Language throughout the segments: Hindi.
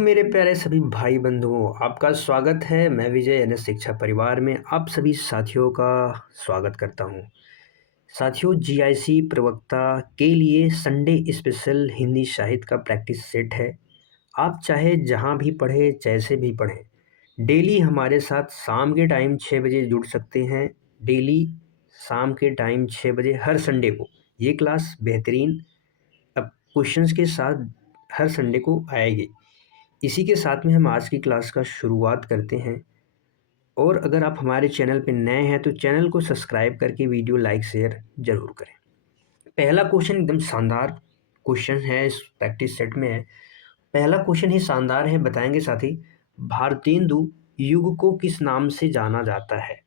मेरे प्यारे सभी भाई बंधुओं, आपका स्वागत है। मैं विजय एनएस शिक्षा परिवार में आप सभी साथियों का स्वागत करता हूं। साथियों, जीआईसी प्रवक्ता के लिए संडे स्पेशल हिंदी साहित्य का प्रैक्टिस सेट है। आप चाहे जहां भी पढ़ें, जैसे भी पढ़ें, डेली हमारे साथ शाम के टाइम 6 बजे जुड़ सकते हैं। डेली शाम के टाइम 6 बजे हर संडे को ये क्लास बेहतरीन अब क्वेश्चंस के साथ हर संडे को आएगी। इसी के साथ में हम आज की क्लास का शुरुआत करते हैं। और अगर आप हमारे चैनल पर नए हैं तो चैनल को सब्सक्राइब करके वीडियो लाइक शेयर जरूर करें। पहला क्वेश्चन एकदम शानदार क्वेश्चन है, इस प्रैक्टिस सेट में है। पहला क्वेश्चन ही शानदार है, बताएंगे साथी। भारतेंदु युग को किस नाम से जाना जाता है?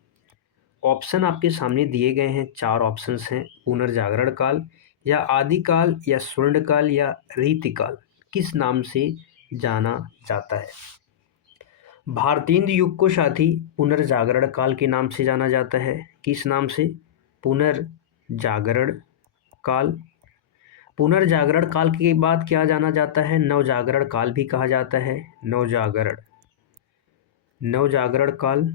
ऑप्शन आपके सामने दिए गए हैं, 4 ऑप्शंस हैं। पुनर्जागरण काल, या आदिकाल, या स्वर्णकाल, या रीतिकाल। किस नाम से जाना जाता है? भारतेंदु युग को साथी पुनर्जागरण काल के नाम से जाना जाता है। किस नाम से? पुनर्जागरण काल। पुनर्जागरण काल के बाद क्या जाना जाता है? नवजागरण काल भी कहा जाता है। नवजागरण काल।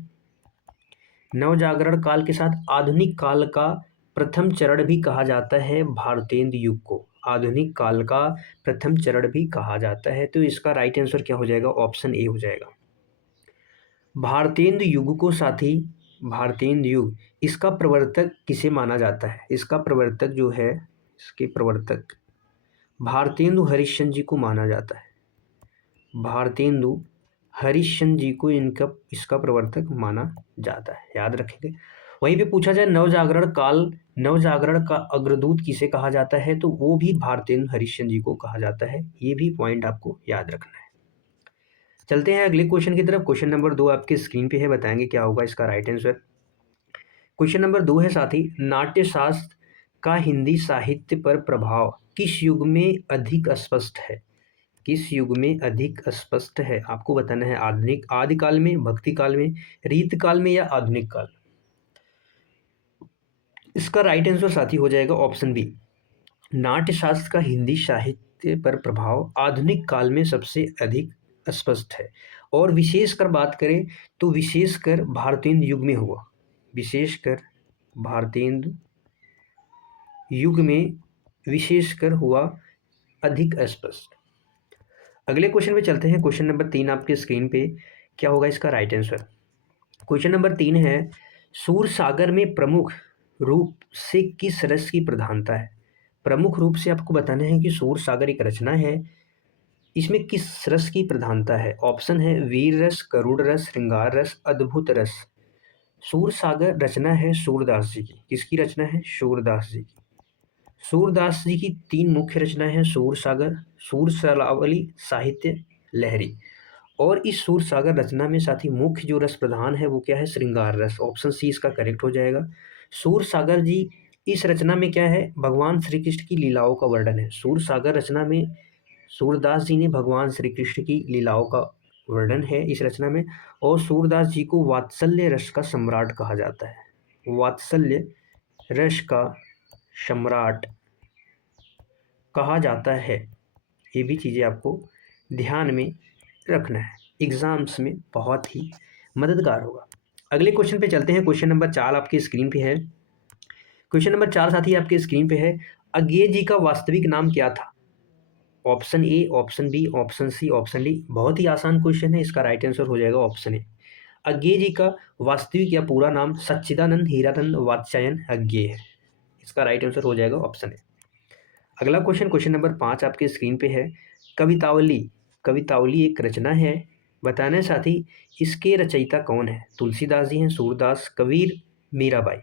नवजागरण काल के साथ आधुनिक काल का प्रथम चरण भी कहा जाता है भारतेंदु युग को। आधुनिक काल का प्रथम चरण भी कहा जाता है। तो इसका राइट आंसर क्या हो जाएगा? ऑप्शन ए हो जाएगा। भारतेंदु युग को साथी, भारतेंदु युग, इसका प्रवर्तक किसे माना जाता है? इसका प्रवर्तक जो है, इसके प्रवर्तक भारतेंदु हरिश्चंद्र जी को माना जाता है। भारतेंदु हरिश्चंद्र जी को इसका प्रवर्तक माना जाता है, याद रखेंगे। वहीं पे पूछा जाए नवजागरण काल, नवजागरण का अग्रदूत किसे कहा जाता है, तो वो भी भारतेंदु हरिश्चंद्र जी को कहा जाता है। ये भी पॉइंट आपको याद रखना है। चलते हैं अगले क्वेश्चन की तरफ। क्वेश्चन नंबर 2 आपके स्क्रीन पे है, बताएंगे क्या होगा इसका राइट आंसर। क्वेश्चन नंबर 2 है साथी, नाट्यशास्त्र का हिंदी साहित्य पर प्रभाव किस युग में अधिक स्पष्ट है? किस युग में अधिक स्पष्ट है? आपको बताना है। आधुनिक, आदिकाल में, भक्ति काल में, रीतकाल में, या आधुनिक काल। इसका राइट आंसर साथी हो जाएगा ऑप्शन बी। नाट्यशास्त्र का हिंदी साहित्य पर प्रभाव आधुनिक काल में सबसे अधिक स्पष्ट है। और विशेषकर बात करें तो विशेषकर भारतेंदु युग में हुआ। विशेषकर भारतेंदु युग में विशेषकर हुआ अधिक स्पष्ट। अगले क्वेश्चन पे चलते हैं। क्वेश्चन नंबर 3 आपके स्क्रीन पे, क्या होगा इसका राइट आंसर? क्वेश्चन नंबर 3 है, सूरसागर में प्रमुख रूप से किस रस की प्रधानता है? प्रमुख रूप से आपको बताना है कि सूरसागर एक रचना है, इसमें किस रस की प्रधानता है? ऑप्शन है वीर रस, करुण रस, श्रृंगार रस, अद्भुत रस। सूरसागर रचना है सूरदास जी की। किसकी रचना है? सूरदास जी की। सूरदास जी की 3 मुख्य रचनाएं हैं, सूरसागर, सूरसरावली, साहित्य लहरी। और इस सूरसागर रचना में साथी मुख्य जो रस प्रधान है वो क्या है? श्रृंगार रस। ऑप्शन सी इसका करेक्ट हो जाएगा। सूरसागर जी, इस रचना में क्या है? भगवान श्री कृष्ण की लीलाओं का वर्णन है। सूरसागर रचना में सूरदास जी ने भगवान श्री कृष्ण की लीलाओं का वर्णन है इस रचना में। और सूरदास जी को वात्सल्य रस का सम्राट कहा जाता है। वात्सल्य रस का सम्राट कहा जाता है। ये भी चीज़ें आपको ध्यान में रखना है, एग्जाम्स में बहुत ही मददगार होगा। अगले क्वेश्चन पे चलते हैं। क्वेश्चन नंबर 4 आपकी स्क्रीन पे है। क्वेश्चन नंबर 4 साथी आपके स्क्रीन पे है, अज्ञेय जी का वास्तविक नाम क्या था? Option A, option B, option C, option D. बहुत ही आसान क्वेश्चन है, इसका राइट आंसर हो जाएगा ऑप्शन ए। अज्ञेय जी का वास्तविक या पूरा नाम सच्चिदानंद हीरानंद वात्स्यायन अज्ञेय है। इसका राइट आंसर हो जाएगा ऑप्शन ए। अगला क्वेश्चन, क्वेश्चन नंबर 5 आपके स्क्रीन पे है, कवितावली। कवितावली एक रचना है, बताना है साथी इसके रचयिता कौन है? तुलसीदास जी हैं, सूरदास, कबीर, मीराबाई।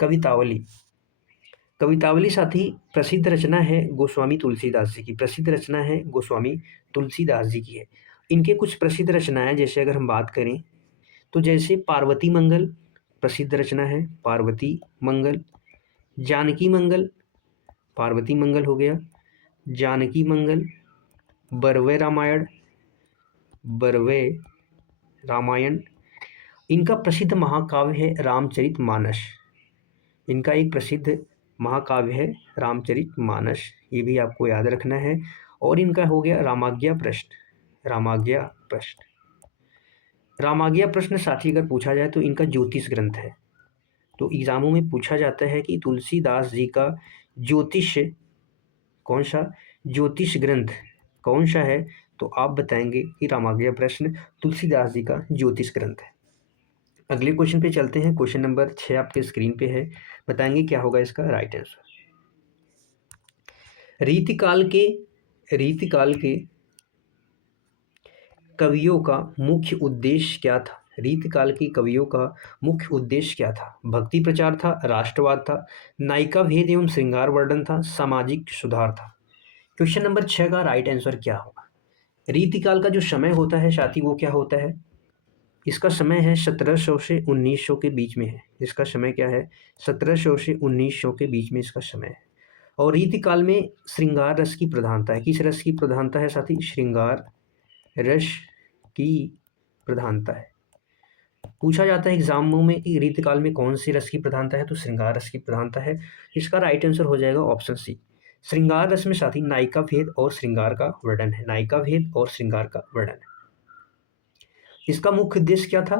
कवितावली, कवितावली साथी प्रसिद्ध रचना है गोस्वामी तुलसीदास जी की। प्रसिद्ध रचना है गोस्वामी तुलसीदास जी की है। इनके कुछ प्रसिद्ध रचनाएं जैसे अगर हम बात करें तो जैसे पार्वती मंगल प्रसिद्ध रचना है, पार्वती मंगल। जानकी मंगल, पार्वती मंगल हो गया, जानकी मंगल। बरवे रामायण, बरवे रामायण। इनका प्रसिद्ध महाकाव्य है रामचरितमानस। इनका एक प्रसिद्ध महाकाव्य है रामचरितमानस, ये भी आपको याद रखना है। और इनका हो गया रामाज्ञा प्रश्न। रामाज्ञा प्रश्न। रामाज्ञा प्रश्न साथी अगर पूछा जाए तो इनका ज्योतिष ग्रंथ है। तो एग्जामों में पूछा जाता है कि तुलसीदास जी का ज्योतिष कौन सा ज्योतिष ग्रंथ कौन सा है, तो आप बताएंगे कि रामाज्ञा प्रश्न तुलसीदास जी का ज्योतिष ग्रंथ है। अगले क्वेश्चन पे चलते हैं। क्वेश्चन नंबर 6 आपके स्क्रीन पे है, बताएंगे क्या होगा इसका राइट आंसर। रीतिकाल के कवियों का मुख्य उद्देश्य क्या था? रीतिकाल के कवियों का मुख्य उद्देश्य क्या था? भक्ति प्रचार था, राष्ट्रवाद था, नायिका भेद एवं श्रृंगार वर्णन था, सामाजिक सुधार था। क्वेश्चन नंबर 6 का राइट आंसर क्या होगा? रीतिकाल का जो समय होता है साथी वो क्या होता है? इसका समय है 1700 से 1900 के बीच में है। इसका समय क्या है? 1700 से 1900 के बीच में इसका समय है। और रीतिकाल में श्रृंगार रस की प्रधानता है। किस रस की प्रधानता है साथी? श्रृंगार रस की प्रधानता है। पूछा जाता है एग्जामों में कि रीतिकाल में कौन सी रस की प्रधानता है, तो श्रृंगार रस की प्रधानता है। इसका राइट आंसर हो जाएगा ऑप्शन सी। श्रृंगार रस में साथी नायिका भेद और श्रृंगार का वर्णन है। नायिका भेद और श्रृंगार का वर्णन है। इसका मुख्य उद्देश्य क्या था?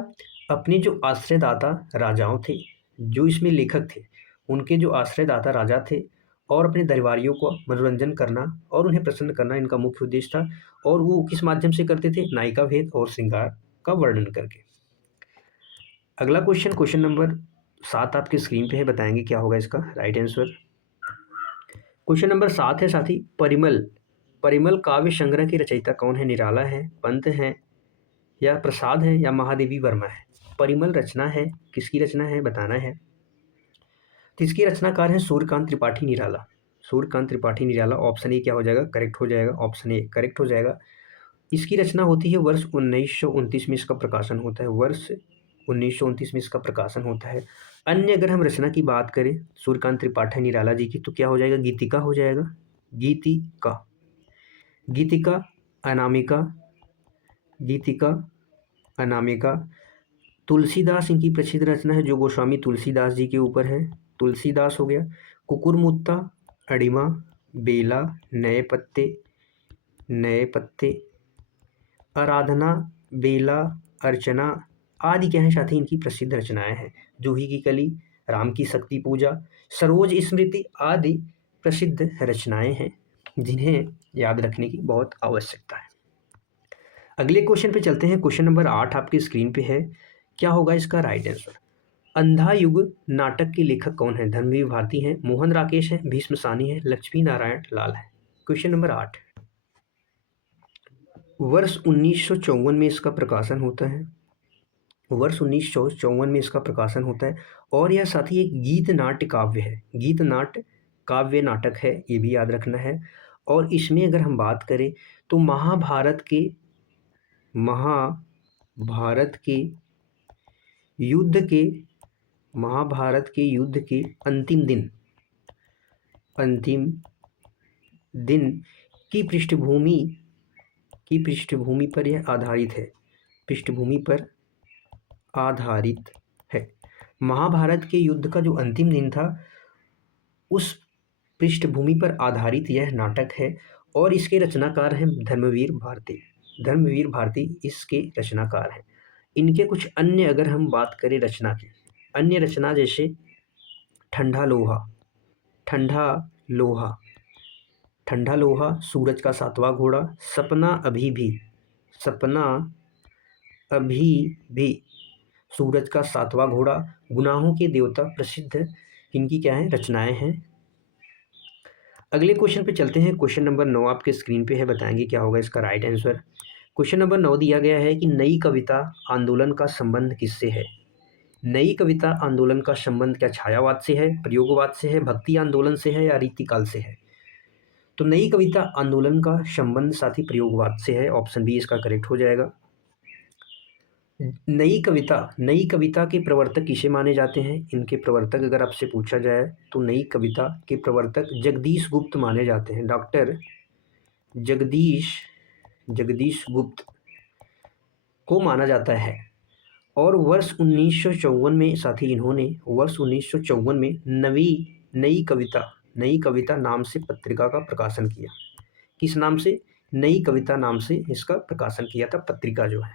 अपने जो आश्रयदाता राजाओं थे, जो इसमें लेखक थे, उनके जो आश्रयदाता राजा थे और अपने दरबारियों को मनोरंजन करना और उन्हें प्रसन्न करना इनका मुख्य उद्देश्य था। और वो किस माध्यम से करते थे? नायिका भेद और श्रृंगार का वर्णन करके। अगला क्वेश्चन, क्वेश्चन नंबर 7 आपकी स्क्रीन पे है, बताएंगे क्या होगा इसका राइट आंसर। क्वेश्चन नंबर 7 है साथी, परिमल काव्य संग्रह की रचयिता कौन है? निराला है, पंत है, या प्रसाद है, या महादेवी वर्मा है? परिमल रचना है, किसकी रचना है बताना है। तो इसके रचनाकार हैं सूर्यकांत त्रिपाठी निराला। सूर्यकांत त्रिपाठी निराला, ऑप्शन ए क्या हो जाएगा? करेक्ट हो जाएगा, ऑप्शन ए करेक्ट हो जाएगा। इसकी रचना होती है वर्ष 1929 में इसका प्रकाशन होता है। वर्ष 1929 में इसका प्रकाशन होता है। अन्य अगर हम रचना की बात करें सूर्यकांत त्रिपाठी निराला जी की, तो क्या हो जाएगा? गीतिका हो जाएगा। गीतिका, गीतिका, अनामिका, गीतिका, अनामिका। तुलसीदास इनकी प्रसिद्ध रचना है जो गोस्वामी तुलसीदास जी के ऊपर है। तुलसीदास हो गया। कुकुरमुत्ता, अड़िमा, बेला, नए पत्ते, नए पत्ते, आराधना, बेला, अर्चना आदि क्या है साथी इनकी प्रसिद्ध रचनाएं हैं। जूही की कली, राम की शक्ति पूजा, सरोज स्मृति आदि प्रसिद्ध रचनाएं हैं जिन्हें याद रखने की बहुत आवश्यकता है। अगले क्वेश्चन पे चलते हैं। क्वेश्चन नंबर 8 आपकी स्क्रीन पे है, क्या होगा इसका राइट आंसर। अंधा युग नाटक के लेखक कौन है? धर्मवीर भारती हैं, मोहन राकेश है, भीष्म सानी है, लक्ष्मी नारायण लाल है। क्वेश्चन नंबर 8, वर्ष 1954 में इसका प्रकाशन होता है। वर्ष 1954 में इसका प्रकाशन होता है। और यह साथी एक गीत नाट्य काव्य है। गीत नाट्य काव्य नाटक है, ये भी याद रखना है। और इसमें अगर हम बात करें तो महाभारत के युद्ध के अंतिम दिन की पृष्ठभूमि पर यह आधारित है। पृष्ठभूमि पर आधारित है। महाभारत के युद्ध का जो अंतिम दिन था उस पृष्ठभूमि पर आधारित यह नाटक है। और इसके रचनाकार हैं धर्मवीर भारती। धर्मवीर भारती इसके रचनाकार हैं। इनके कुछ अन्य अगर हम बात करें रचना की, अन्य रचना जैसे ठंडा लोहा, सूरज का सातवां घोड़ा, सपना अभी भी, सूरज का सातवां घोड़ा, गुनाहों के देवता प्रसिद्ध इनकी क्या है रचनाएं हैं। अगले क्वेश्चन पे चलते हैं। क्वेश्चन नंबर 9 आपके स्क्रीन पे है, बताएंगे क्या होगा इसका राइट आंसर। क्वेश्चन नंबर 9 दिया गया है कि नई कविता आंदोलन का संबंध किससे है? नई कविता आंदोलन का संबंध क्या छायावाद से है, प्रयोगवाद से है, भक्ति आंदोलन से है, या रीतिकाल से है? तो नई कविता आंदोलन का संबंध साथी प्रयोगवाद से है। ऑप्शन बी इसका करेक्ट हो जाएगा। नई कविता के प्रवर्तक किसे माने जाते हैं? इनके प्रवर्तक अगर आपसे पूछा जाए तो नई कविता के प्रवर्तक जगदीश गुप्त माने जाते हैं। डॉक्टर जगदीश गुप्त को माना जाता है। और वर्ष 1954 में साथी इन्होंने वर्ष 1954 में नई कविता नाम से पत्रिका का प्रकाशन किया। किस नाम से? नई कविता नाम से इसका प्रकाशन किया था, पत्रिका जो है,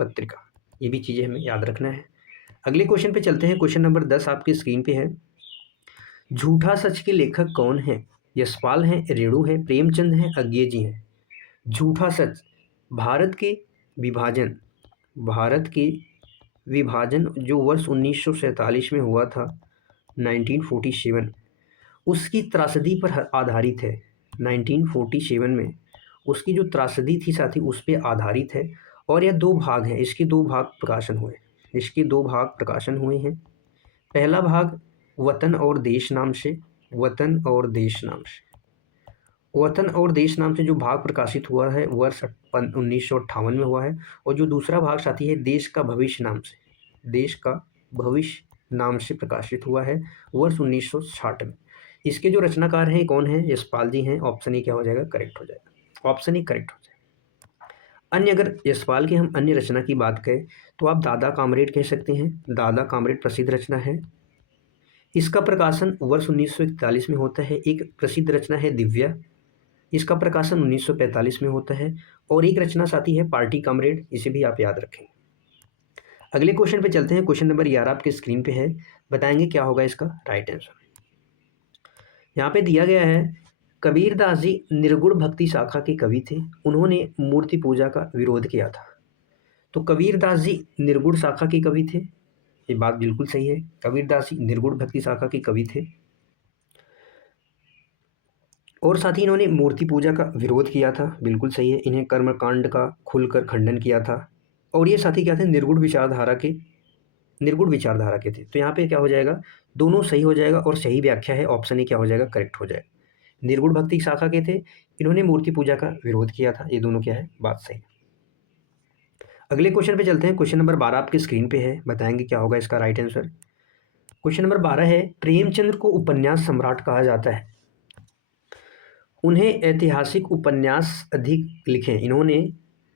पत्रिका। ये भी चीज़ें हमें याद रखना है। अगले क्वेश्चन पे चलते हैं। क्वेश्चन नंबर 10 आपकी स्क्रीन पे है। झूठा सच के लेखक कौन है? यशपाल हैं, रेणु है, प्रेमचंद हैं, अज्ञे जी हैं। झूठा सच, भारत के विभाजन, भारत के विभाजन जो वर्ष 1947 में हुआ था, 1947, उसकी त्रासदी पर आधारित है। 1947 में उसकी जो त्रासदी थी साथी उस पे आधारित है। और यह दो भाग हैं, इसके दो भाग प्रकाशन हुए, इसके दो भाग प्रकाशन हुए हैं। पहला भाग वतन और देश नाम से, वतन और देश नाम से, वतन और देश नाम से जो भाग प्रकाशित हुआ है वर्ष 1958 में हुआ है। और जो दूसरा भाग साथी है देश का भविष्य नाम से, देश का भविष्य नाम से प्रकाशित हुआ है वर्ष 1960 में। इसके जो रचनाकार हैं कौन हैं? यशपाल जी हैं। ऑप्शन ए क्या हो जाएगा? करेक्ट हो जाएगा, ऑप्शन ए करेक्ट हो जाएगा। अन्य, अगर यशपाल की हम अन्य रचना की बात करें तो आप दादा कामरेड कह सकते हैं। दादा कामरेड प्रसिद्ध रचना है, इसका प्रकाशन वर्ष 1941 में होता है। एक प्रसिद्ध रचना है दिव्या, इसका प्रकाशन 1945 में होता है। और एक रचना साथी है पार्टी कामरेड, इसे भी आप याद रखें। अगले क्वेश्चन पे चलते हैं। क्वेश्चन नंबर 11 आपके स्क्रीन पे है, बताएंगे क्या होगा इसका राइट आंसर। यहाँ पे दिया गया है, कबीरदास जी निर्गुण भक्ति शाखा के कवि थे, उन्होंने मूर्ति पूजा का विरोध किया था। तो कबीरदास जी निर्गुण शाखा के कवि थे, ये बात बिल्कुल सही है। कबीरदास जी निर्गुण भक्ति शाखा के कवि थे और साथ ही इन्होंने मूर्ति पूजा का विरोध किया था, बिल्कुल सही है। इन्हें कर्मकांड का खुलकर खंडन किया था। और ये साथी क्या थे? निर्गुण विचारधारा के, निर्गुण विचारधारा के थे। तो यहाँ पे क्या हो जाएगा? दोनों सही हो जाएगा और सही व्याख्या है, ऑप्शन ए क्या हो जाएगा? करेक्ट हो जाएगा। निर्गुण भक्ति शाखा के थे, इन्होंने मूर्ति पूजा का विरोध किया था, ये दोनों क्या है? बात सही। अगले क्वेश्चन पे चलते हैं। क्वेश्चन नंबर 12 आपके स्क्रीन पे है, बताएंगे क्या होगा इसका राइट आंसर। क्वेश्चन नंबर 12 है, प्रेमचंद को उपन्यास सम्राट कहा जाता है, उन्हें ऐतिहासिक उपन्यास अधिक लिखे। इन्होंने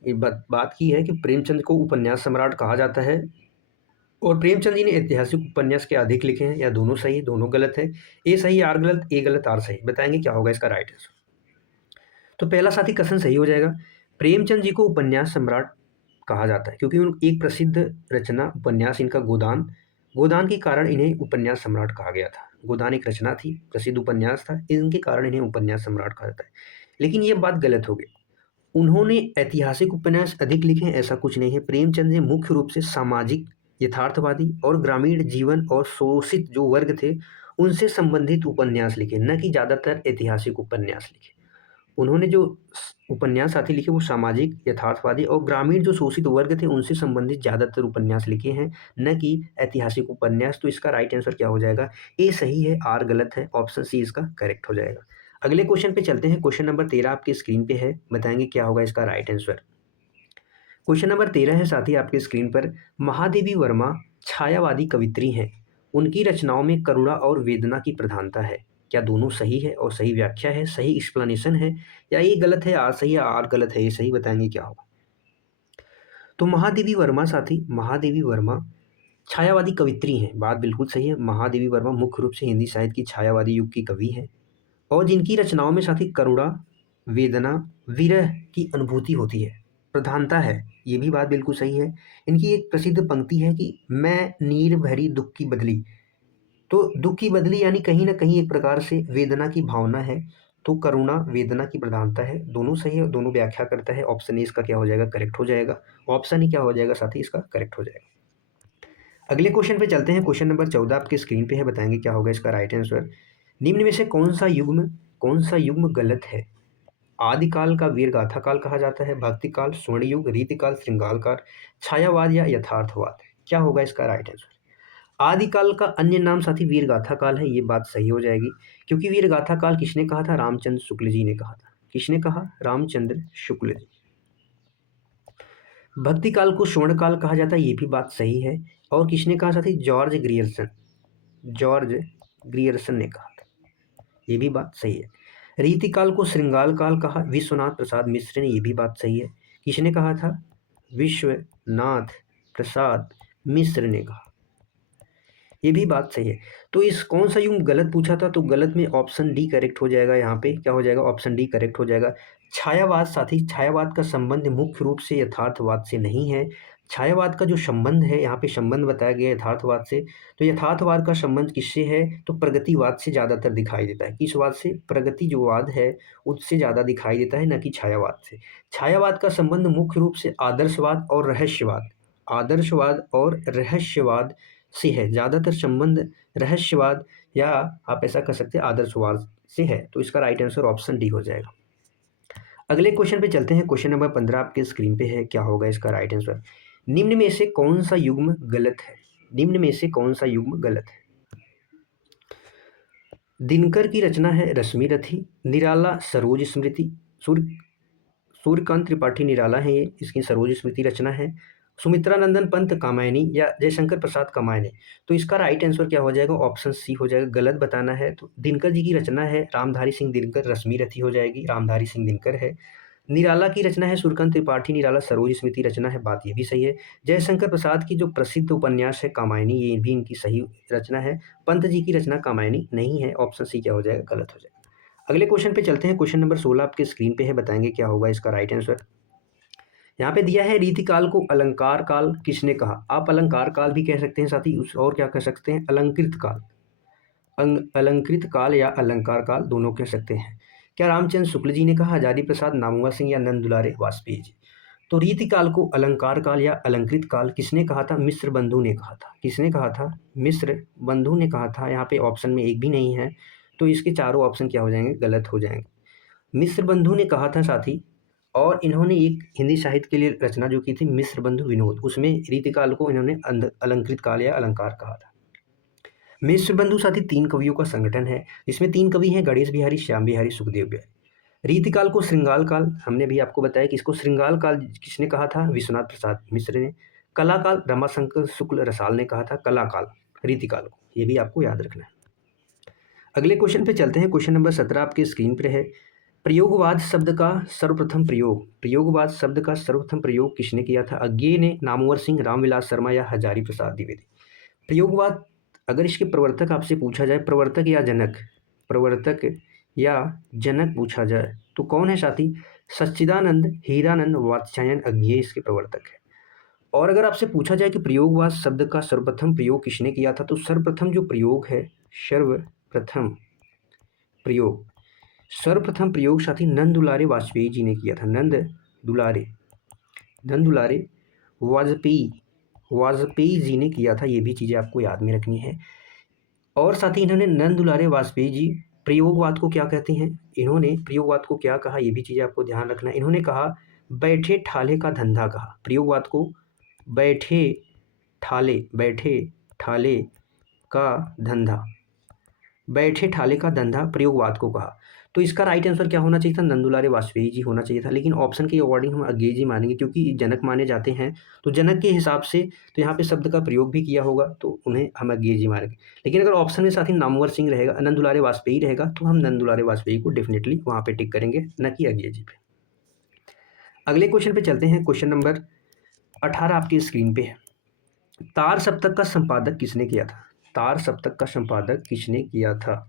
ये बात की है कि प्रेमचंद को उपन्यास सम्राट कहा जाता है और प्रेमचंद जी ने ऐतिहासिक उपन्यास के अधिक लिखे हैं। या दोनों सही, दोनों गलत है। ए सही, आर गलत, ए गलत, आर सही। बताएंगे क्या होगा इसका राइट आंसर। तो पहला साथी कथन सही हो जाएगा। प्रेमचंद जी को उपन्यास सम्राट कहा जाता है क्योंकि उन एक प्रसिद्ध रचना उपन्यास इनका गोदान, गोदान के कारण इन्हें उपन्यास सम्राट कहा गया था। गोदान एक रचना थी, प्रसिद्ध उपन्यास था, इनके कारण इन्हें उपन्यास सम्राट कहा जाता है। लेकिन ये बात गलत हो गई, उन्होंने ऐतिहासिक उपन्यास अधिक लिखे हैं ऐसा कुछ नहीं है। प्रेमचंद ने मुख्य रूप से सामाजिक, यथार्थवादी और ग्रामीण जीवन और शोषित जो वर्ग थे उनसे संबंधित उपन्यास लिखे, न कि ज़्यादातर ऐतिहासिक उपन्यास लिखे। उन्होंने जो उपन्यास साथी लिखे वो सामाजिक, यथार्थवादी और ग्रामीण जो शोषित वर्ग थे उनसे संबंधित ज़्यादातर उपन्यास लिखे हैं, न कि ऐतिहासिक उपन्यास। तो इसका राइट आंसर क्या हो जाएगा? ए सही है, आर गलत है, ऑप्शन सी इसका करेक्ट हो जाएगा। अगले क्वेश्चन पे चलते हैं। क्वेश्चन नंबर 13 आपकी स्क्रीन पे है, बताएंगे क्या होगा इसका राइट आंसर। क्वेश्चन नंबर 13 है साथी आपके स्क्रीन पर, महादेवी वर्मा छायावादी कवित्री हैं, उनकी रचनाओं में करुणा और वेदना की प्रधानता है। क्या दोनों सही है और सही व्याख्या है, सही एक्सप्लेनेशन है, या ये गलत है, आर सही, या आर गलत है, ये सही? बताएंगे क्या होगा। तो महादेवी वर्मा साथी, महादेवी वर्मा छायावादी कवित्री हैं, बात बिल्कुल सही है। महादेवी वर्मा मुख्य रूप से हिंदी साहित्य की छायावादी युग की कवि हैं और जिनकी रचनाओं में साथी करुणा, वेदना, विरह की अनुभूति होती है, प्रधानता है, ये भी बात बिल्कुल सही है। इनकी एक प्रसिद्ध पंक्ति है कि मैं नीर भरी दुख की बदली, तो दुख की बदली यानी कहीं ना कहीं एक प्रकार से वेदना की भावना है। तो करुणा, वेदना की प्रधानता है, दोनों सही है और दोनों व्याख्या करता है। ऑप्शन ए इसका क्या हो जाएगा? करेक्ट हो जाएगा। ऑप्शन ही क्या हो जाएगा साथी? इसका करेक्ट हो जाएगा। अगले क्वेश्चन पे चलते हैं। क्वेश्चन नंबर 14 आपके स्क्रीन पे है, बताएंगे क्या होगा इसका राइट आंसर। निम्न में से कौन सा युग्म गलत है? आदिकाल का वीर गाथा काल कहा जाता है, भक्ति काल, स्वर्ण युग, रीतिकाल, श्रृंगार काल, छायावाद या यथार्थवाद। क्या होगा इसका राइट आंसर? आदिकाल का अन्य नाम साथी वीर गाथा काल है, ये बात सही हो जाएगी क्योंकि वीर गाथा काल किसने कहा था? रामचंद्र शुक्ल जी ने कहा था। किसने कहा? रामचंद्र शुक्ल जी। भक्ति काल को स्वर्ण काल कहा जाता है, ये भी बात सही है। और किसने कहा साथी? जॉर्ज ग्रियर्सन, जॉर्ज ग्रियर्सन ने कहा था, ये भी बात सही है। रीतिकाल को श्रृंगार काल कहा, विश्वनाथ प्रसाद मिश्र ने, ये भी बात सही है। किसने कहा था? विश्वनाथ प्रसाद मिश्र ने कहा, ये भी बात सही है। तो इस कौन सा युग गलत पूछा था? तो गलत में ऑप्शन डी करेक्ट हो जाएगा। यहाँ पे क्या हो जाएगा? ऑप्शन डी करेक्ट हो जाएगा। छायावाद साथी, छायावाद का संबंध मुख्य रूप से यथार्थवाद से नहीं है। छायावाद का जो संबंध है, यहाँ पे संबंध बताया गया यथार्थवाद से, तो यथार्थवाद का संबंध किससे है? तो प्रगतिवाद से ज़्यादातर दिखाई देता है। किस वाद से? प्रगति जो वाद है उससे ज़्यादा दिखाई देता है, न कि छायावाद से। छायावाद का संबंध मुख्य रूप से आदर्शवाद और रहस्यवाद, आदर्शवाद और रहस्यवाद से है। ज़्यादातर संबंध रहस्यवाद या आप ऐसा कर सकते हैं आदर्शवाद से है। तो इसका राइट आंसर ऑप्शन डी हो जाएगा। अगले क्वेश्चन पे चलते हैं। क्वेश्चन नंबर 15 आपके स्क्रीन पे है। क्या होगा इसका राइट आंसर? निम्न में से कौन सा युग्म गलत है? निम्न में से कौन सा युग्म गलत है? दिनकर की रचना है रश्मि रथी, निराला सरोज स्मृति। सूर्यकांत त्रिपाठी निराला है ये, इसकी सरोज स्मृति रचना है। सुमित्रा नंदन पंत कामायनी या जयशंकर प्रसाद कामायनी। तो इसका राइट आंसर क्या हो जाएगा? ऑप्शन सी हो जाएगा। गलत बताना है तो दिनकर जी की रचना है रामधारी सिंह दिनकर, रश्मि रथी हो जाएगी, रामधारी सिंह दिनकर है। निराला की रचना है सूर्यकांत त्रिपाठी निराला, सरोज स्मृति रचना है, बात ये भी सही है। जयशंकर प्रसाद की जो प्रसिद्ध उपन्यास है कामायनी, ये भी इनकी सही रचना है। पंत जी की रचना कामायनी नहीं है। ऑप्शन सी क्या हो जाएगा? गलत हो जाएगा। अगले क्वेश्चन पे चलते हैं। क्वेश्चन नंबर 16 आपके स्क्रीन पे है, बताएंगे क्या होगा इसका राइट आंसर। यहाँ पे दिया है रीतिकाल को अलंकार काल किसने कहा? आप अलंकार काल भी कह सकते हैं साथी, उस और क्या कह सकते हैं? अलंकृत काल, अलंकृत काल या अलंकार काल दोनों कह सकते हैं। क्या रामचंद्र शुक्ल जी ने कहा, हजारी प्रसाद, नामवर सिंह या नंद दुलारे वाजपेयी जी? तो रीतिकाल को अलंकार काल या अलंकृत काल किसने कहा था? मिश्र बंधु ने कहा था। किसने कहा था? मिश्र बंधु ने कहा था। यहाँ पे ऑप्शन में एक भी नहीं है, तो इसके चारों ऑप्शन क्या हो जाएंगे? गलत हो जाएंगे। मिश्र बंधु ने कहा था साथी, और इन्होंने एक हिंदी साहित्य के लिए रचना जो की थी मिश्र बंधु विनोद, उसमें रीतिकाल को इन्होंने अलंकृत काल या अलंकार कहा था। मिश्र बंधु साथी 3 कवियों का संगठन है। इसमें 3 कवि हैं, गणेश बिहारी, श्याम बिहारी, सुखदेव बिहारी। रीतिकाल को श्रृंगाल काल हमने भी आपको बताया कि इसको श्रृंगाल काल किसने कहा था? विश्वनाथ प्रसाद मिश्र ने। कलाकाल रमाशंकर शुक्ल रसाल ने कहा था कलाकाल रीतिकाल को, ये भी आपको याद रखना है। अगले क्वेश्चन पे चलते हैं। क्वेश्चन नंबर 17 आपके स्क्रीन पर है। प्रयोगवाद शब्द का सर्वप्रथम प्रयोग, प्रयोगवाद शब्द का सर्वप्रथम प्रयोग किसने किया था? अज्ञेय ने, नामवर सिंह, रामविलास शर्मा या हजारी प्रसाद द्विवेदी? प्रयोगवाद अगर इसके प्रवर्तक आपसे पूछा जाए, प्रवर्तक या जनक, प्रवर्तक या जनक पूछा जाए तो कौन है साथी? सच्चिदानंद, हीरानंद, वात्स्यायन अज्ञेय इसके प्रवर्तक है। और अगर आपसे पूछा जाए कि प्रयोगवाद शब्द का सर्वप्रथम प्रयोग किसने किया था, तो सर्वप्रथम जो प्रयोग है, सर्वप्रथम प्रयोग, सर्वप्रथम प्रयोग साथी नंद दुलारे वाजपेयी जी ने किया था। नंद दुलारे वाजपेयी जी ने किया था। ये भी चीज़ें आपको याद में रखनी है। और साथ ही इन्होंने नंद दुलारे वाजपेयी जी प्रयोगवाद को क्या कहते हैं? इन्होंने प्रयोगवाद को क्या कहा? ये भी चीज़ें आपको ध्यान रखना है। इन्होंने कहा बैठे ठाले का धंधा कहा। प्रयोगवाद को बैठे ठाले का धंधा, बैठे ठाले का धंधा प्रयोगवाद को कहा। तो इसका राइट आंसर क्या होना चाहिए था? नंद दुलारे वाजपेयी जी होना चाहिए था, लेकिन ऑप्शन के अकॉर्डिंग हम अज्ञेय जी मानेंगे क्योंकि जनक माने जाते हैं। तो जनक के हिसाब से तो यहाँ पे शब्द का प्रयोग भी किया होगा, तो उन्हें हम अज्ञेय जी मानेंगे। लेकिन अगर ऑप्शन में साथ ही नामवर सिंह रहेगा, नंद दुलारे वाजपेयी रहेगा, तो हम नंद दुलारे वाजपेयी को डेफिनेटली वहाँ पे टिक करेंगे, न कि अज्ञेय जी पे। अगले क्वेश्चन पे चलते हैं। क्वेश्चन नंबर 18 आपकी स्क्रीन पे है। तार सप्तक का संपादक किसने किया था? तार सप्तक का संपादक किसने किया था?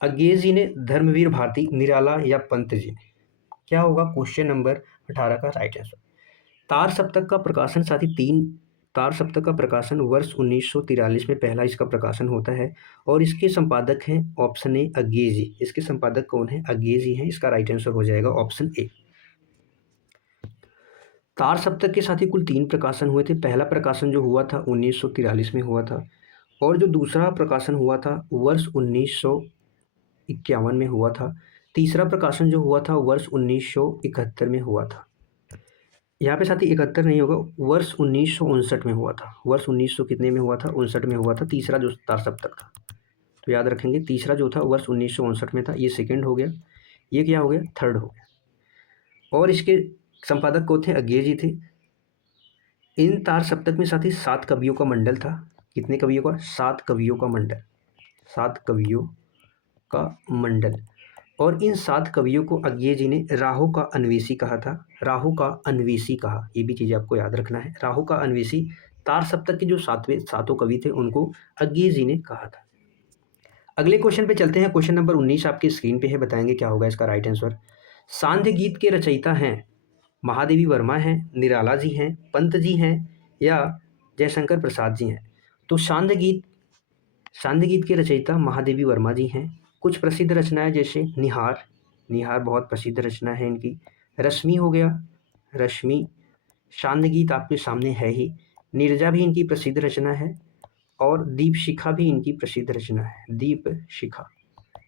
अज्ञेय जी ने, धर्मवीर भारती, निराला या पंत जी ने? क्या होगा क्वेश्चन नंबर 18 का राइट आंसर? तार सप्तक का प्रकाशन साथी तार सप्तक का प्रकाशन वर्ष 1943 में पहला इसका प्रकाशन होता है, और इसके संपादक हैं ऑप्शन ए अज्ञेय जी। इसके संपादक कौन है? अज्ञेय जी हैं। इसका राइट आंसर हो जाएगा ऑप्शन ए। तार सप्तक के साथ ही कुल 3 प्रकाशन हुए थे। पहला प्रकाशन जो हुआ था 1943 में हुआ था, और जो दूसरा प्रकाशन हुआ था वर्ष 1951 में हुआ था। तीसरा प्रकाशन जो हुआ था वर्ष 1971 में हुआ था। यहाँ पे साथी 71 नहीं होगा, वर्ष 1959 में हुआ था। वर्ष 1900 कितने में हुआ था? 59 में हुआ था, तीसरा जो तार सप्तक था। तो याद रखेंगे, तीसरा जो था वर्ष 1959 में था, ये सेकंड हो गया, ये क्या हो गया? थर्ड हो गया। और इसके संपादक कौन थे? अज्ञेय जी थे। इन तार सप्तक में साथी 7 कवियों का मंडल था। कितने कवियों का? 7 कवियों का मंडल, 7 कवियों का मंडल। और इन 7 कवियों को अज्ञेय जी ने राहु का अन्वेषी कहा था। राहु का अन्वेषी कहा, ये भी चीज़ें आपको याद रखना है। राहु का अन्वेषी तार सप्तक के जो 7 कवि थे उनको अज्ञेय जी ने कहा था। अगले क्वेश्चन पे चलते हैं। क्वेश्चन नंबर 19 आपकी स्क्रीन पे है, बताएंगे क्या होगा इसका राइट आंसर। सांध्य गीत के रचयिता हैं महादेवी वर्मा हैं, निराला जी हैं, पंत जी हैं या जयशंकर प्रसाद जी हैं। तो सांध्य गीत के रचयिता महादेवी वर्मा जी हैं। कुछ प्रसिद्ध रचनाएं जैसे निहार, निहार बहुत प्रसिद्ध रचना है इनकी। रश्मि हो गया, रश्मि। सांध्य गीत आपके सामने है ही। नीरजा भी इनकी प्रसिद्ध रचना है और दीप शिखा भी इनकी प्रसिद्ध रचना है। दीप शिखा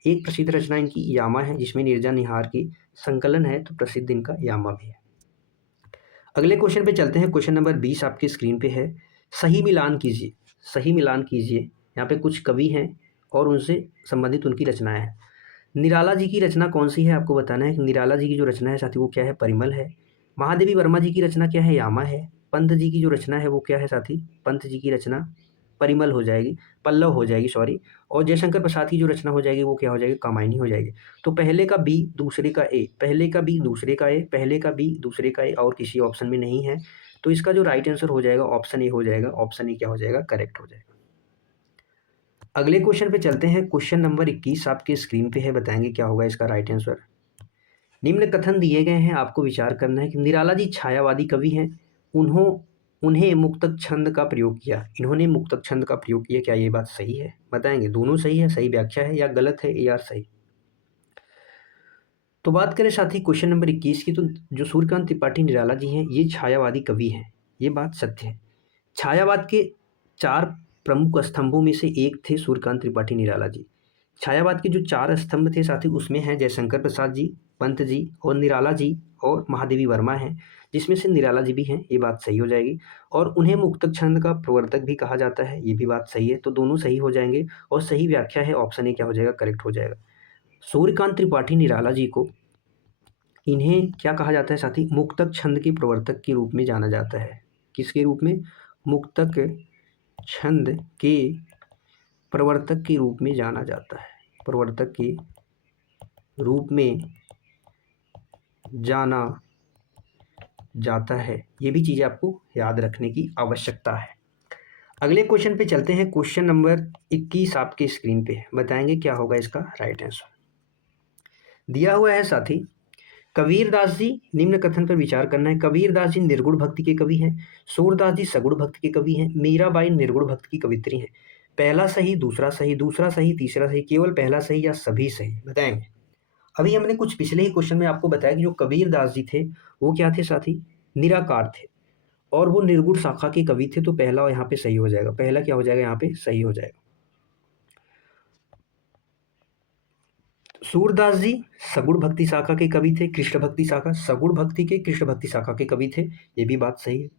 एक प्रसिद्ध रचना इनकी यामा है, जिसमें नीरजा निहार की संकलन है, तो प्रसिद्ध इनका यामा भी है। अगले क्वेश्चन पे चलते हैं। क्वेश्चन नंबर 20 आपकी स्क्रीन पे है। सही मिलान कीजिए, सही मिलान कीजिए। यहाँ पे कुछ कवि हैं और उनसे संबंधित उनकी रचनाएं हैं। निराला जी की रचना कौन सी है आपको बताना है। निराला जी की जो रचना है साथी वो क्या है, परिमल है। महादेवी वर्मा जी की रचना क्या है, यामा है। पंत जी की जो रचना है वो क्या है साथी, पंत जी की रचना परिमल हो जाएगी, पल्लव हो जाएगी, सॉरी। और जयशंकर प्रसाद की जो रचना हो जाएगी वो क्या हो जाएगी, कामायनी हो जाएगी। तो पहले का बी दूसरे का ए, पहले का बी दूसरे का ए, पहले का बी दूसरे का ए और किसी ऑप्शन में नहीं है। तो इसका जो राइट आंसर हो जाएगा ऑप्शन ए हो जाएगा। ऑप्शन ए क्या हो जाएगा, करेक्ट हो जाएगा। अगले क्वेश्चन पे चलते हैं। क्वेश्चन नंबर 21 आपके स्क्रीन पे है, बताएंगे क्या होगा इसका राइट आंसर। निम्न कथन दिए गए हैं, आपको विचार करना है कि निराला जी छायावादी कवि हैं। उन्हें मुक्तक छंद का प्रयोग किया, इन्होंने मुक्तक छंद का प्रयोग किया, क्या ये बात सही है, बताएंगे। दोनों सही है, सही व्याख्या है, या गलत है या सही। तो बात करें साथी क्वेश्चन नंबर 21 की, तो जो सूर्यकांत त्रिपाठी निराला जी हैं ये छायावादी कवि हैं, ये बात सत्य है। छायावाद के 4 प्रमुख स्तंभों में से एक थे सूर्यकांत त्रिपाठी निराला जी। छायावाद के जो 4 स्तंभ थे साथी उसमें हैं जयशंकर प्रसाद जी, पंत जी और निराला जी और महादेवी वर्मा हैं, जिसमें से निराला जी भी हैं, ये बात सही हो जाएगी। और उन्हें मुक्तक छंद का प्रवर्तक भी कहा जाता है, ये भी बात सही है। तो दोनों सही हो जाएंगे और सही व्याख्या है ऑप्शन ए क्या हो जाएगा, करेक्ट हो जाएगा। सूर्यकांत त्रिपाठी निराला जी को, इन्हें क्या कहा जाता है साथी, मुक्तक छंद के प्रवर्तक के रूप में जाना जाता है। किसके रूप में, मुक्तक छंद के प्रवर्तक के रूप में जाना जाता है, प्रवर्तक के रूप में जाना जाता है। ये भी चीज़ें आपको याद रखने की आवश्यकता है। अगले क्वेश्चन पे चलते हैं। क्वेश्चन नंबर 21 आपके स्क्रीन पे है, बताएंगे क्या होगा इसका राइट आंसर। दिया हुआ है साथी, कबीरदास जी, निम्न कथन पर विचार करना है। कबीरदास जी निर्गुण भक्ति के कवि हैं, सूरदास जी सगुण भक्ति के कवि हैं, मीराबाई निर्गुण भक्ति की कवित्री हैं। पहला सही, दूसरा सही, दूसरा सही, तीसरा सही, केवल पहला सही या सभी सही, बताएंगे। अभी हमने कुछ पिछले ही क्वेश्चन में आपको बताया कि जो कबीरदास जी थे वो क्या थे साथी, निराकार थे और वो निर्गुण शाखा के कवि थे। तो पहला यहाँ पे सही हो जाएगा, पहला क्या हो जाएगा, यहाँ पे सही हो जाएगा। सूरदास जी सगुण भक्ति शाखा के कवि थे, कृष्ण भक्ति शाखा, सगुण भक्ति के कृष्ण भक्ति शाखा के कवि थे, ये भी बात सही है।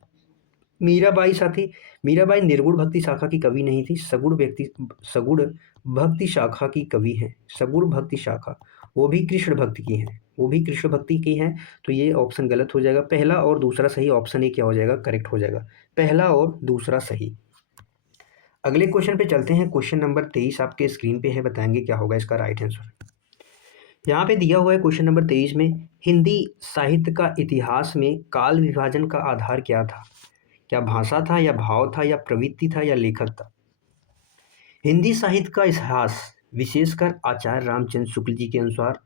मीराबाई साथी, मीराबाई निर्गुण भक्ति शाखा की कवि नहीं थी, सगुण भक्ति शाखा की कवि हैं। सगुण भक्ति शाखा वो भी कृष्ण भक्ति की हैं, वो भी कृष्ण भक्ति की हैं। तो ये ऑप्शन गलत हो जाएगा। पहला और दूसरा सही, ऑप्शन ए क्या हो जाएगा, करेक्ट हो जाएगा। पहला और दूसरा सही। अगले क्वेश्चन पे चलते हैं। क्वेश्चन नंबर 23 आपके स्क्रीन पे है, बताएंगे क्या होगा इसका राइट आंसर। यहाँ पे दिया हुआ है क्वेश्चन नंबर 23 में, हिंदी साहित्य का इतिहास में काल विभाजन का आधार क्या था। क्या भाषा था या भाव था या प्रवृत्ति था या लेखक था। हिंदी साहित्य का इतिहास विशेषकर आचार्य रामचंद्र शुक्ल जी के अनुसार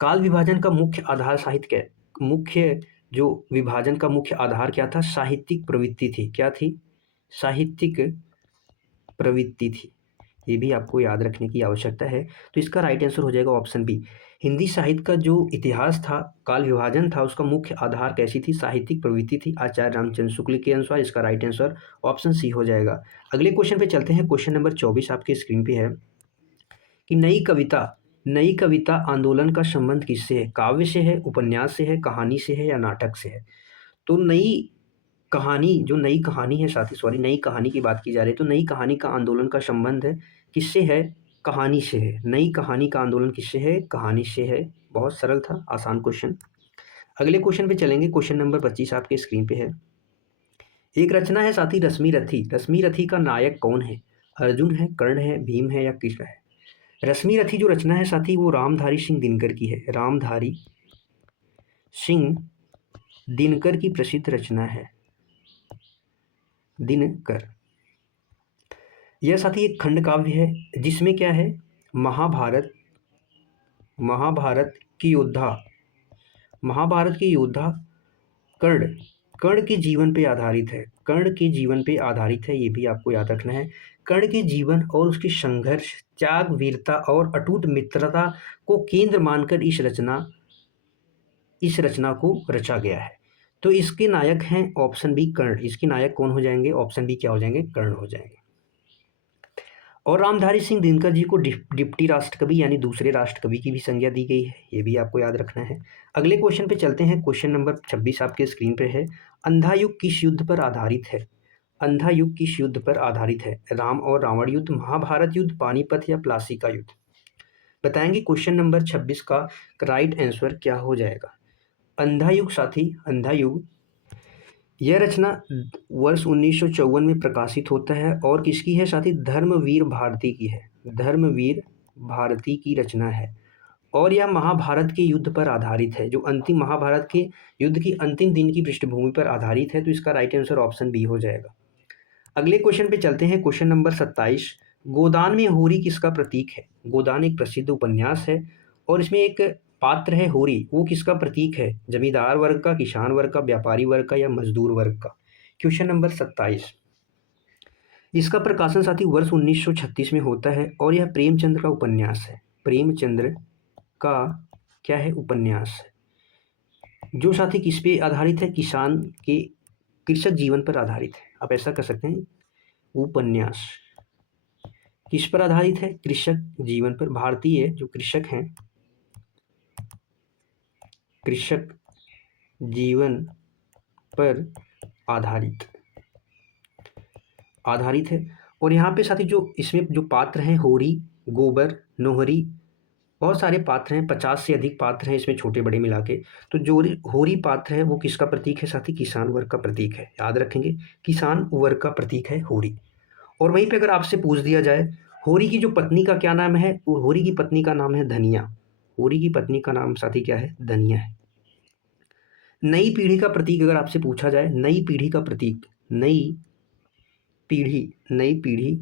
काल विभाजन का मुख्य आधार साहित्य मुख्य जो विभाजन का मुख्य आधार क्या था, साहित्यिक प्रवृत्ति थी। क्या थी, साहित्यिक प्रवृत्ति थी। ये भी आपको याद रखने की आवश्यकता है। तो इसका राइट आंसर हो जाएगा ऑप्शन बी। हिंदी साहित्य का जो इतिहास था, काल विभाजन था, उसका मुख्य आधार कैसी थी, साहित्यिक प्रवृत्ति थी आचार्य रामचंद्र शुक्ल के अनुसार। इसका राइट आंसर ऑप्शन सी हो जाएगा। अगले क्वेश्चन पे चलते हैं। क्वेश्चन नंबर 24 आपके स्क्रीन पे है कि नई कविता आंदोलन का संबंध किससे है। काव्य से है, उपन्यास से है, कहानी से है या नाटक से है। तो नई कहानी, जो नई कहानी है साथी, सॉरी नई कहानी की बात की जा रही है, तो नई कहानी का आंदोलन का संबंध है किससे है, कहानी से है। नई कहानी का आंदोलन किससे है, कहानी से है। बहुत सरल था, आसान क्वेश्चन। अगले क्वेश्चन पे चलेंगे। क्वेश्चन नंबर 25 आपके स्क्रीन पे है। एक रचना है साथी रश्मि रथी। रश्मि रथी का नायक कौन है, अर्जुन है, कर्ण है, भीम है या कृष्ण है। रश्मि रथी जो रचना है साथी वो रामधारी सिंह दिनकर की है। रामधारी सिंह दिनकर की प्रसिद्ध रचना है, दिनकर। यह साथी एक खंड काव्य है जिसमें क्या है, महाभारत की योद्धा महाभारत के योद्धा कर्ण कर्ण के जीवन पे आधारित है। कर्ण के जीवन पे आधारित है, ये भी आपको याद रखना है। कर्ण के जीवन और उसके संघर्ष, त्याग, वीरता और अटूट मित्रता को केंद्र मानकर इस रचना को रचा गया है। तो इसके नायक हैं ऑप्शन बी कर्ण। इसके नायक कौन हो जाएंगे? ऑप्शन बी क्या हो जाएंगे? कर्ण हो जाएंगे। और रामधारी सिंह दिनकर जी को डिप्टी राष्ट्रकवि यानी दूसरे राष्ट्रकवि की भी संज्ञा दी गई है, ये भी आपको याद रखना है। अगले क्वेश्चन पे चलते हैं। क्वेश्चन नंबर 26 आपके स्क्रीन पे है। अंधा युग किस युद्ध पर आधारित है? अंधा युग किस युद्ध पर आधारित है? राम और रावण युद्ध, महाभारत युद्ध, पानीपत या प्लासी का युद्ध? बताएंगे क्वेश्चन नंबर 26 का राइट आंसर क्या हो जाएगा। अंधा युग साथी, अंधा युग, यह रचना वर्ष 1954 में प्रकाशित होता है और किसकी है साथी? धर्मवीर भारती की है। धर्मवीर भारती की रचना है और यह महाभारत के युद्ध पर आधारित है, जो अंतिम महाभारत के युद्ध की अंतिम दिन की पृष्ठभूमि पर आधारित है। तो इसका राइट आंसर ऑप्शन बी हो जाएगा। अगले क्वेश्चन पे चलते हैं। क्वेश्चन नंबर 27, गोदान में होरी किसका प्रतीक है? गोदान एक प्रसिद्ध उपन्यास है और इसमें एक पात्र है होरी, वो किसका प्रतीक है? जमींदार वर्ग का, किसान वर्ग का, व्यापारी वर्ग का या मजदूर वर्ग का? क्वेश्चन नंबर 27, इसका प्रकाशन साथी वर्ष 1936 में होता है और यह प्रेमचंद्र का उपन्यास है। प्रेमचंद्र का क्या है? उपन्यास है, जो साथी किस पे आधारित है? किसान के, कृषक जीवन पर आधारित है। आप ऐसा कर सकते हैं, उपन्यास किस पर आधारित है? कृषक जीवन पर। भारतीय जो कृषक हैं, कृषक जीवन पर आधारित है। और यहाँ पे साथी जो इसमें जो पात्र हैं, होरी, गोबर, नोहरी, बहुत सारे पात्र हैं, 50 से अधिक पात्र हैं इसमें, छोटे बड़े मिला के। तो जो होरी पात्र है वो किसका प्रतीक है साथी? किसान वर्ग का प्रतीक है। याद रखेंगे, किसान वर्ग का प्रतीक है होरी। और वहीं पे अगर आपसे पूछ दिया जाए होरी की जो पत्नी का क्या नाम है? होरी की पत्नी का नाम है धनिया। होरी की पत्नी का नाम साथी क्या है? धनिया है। नई पीढ़ी का प्रतीक अगर आपसे पूछा जाए, नई पीढ़ी का प्रतीक, नई पीढ़ी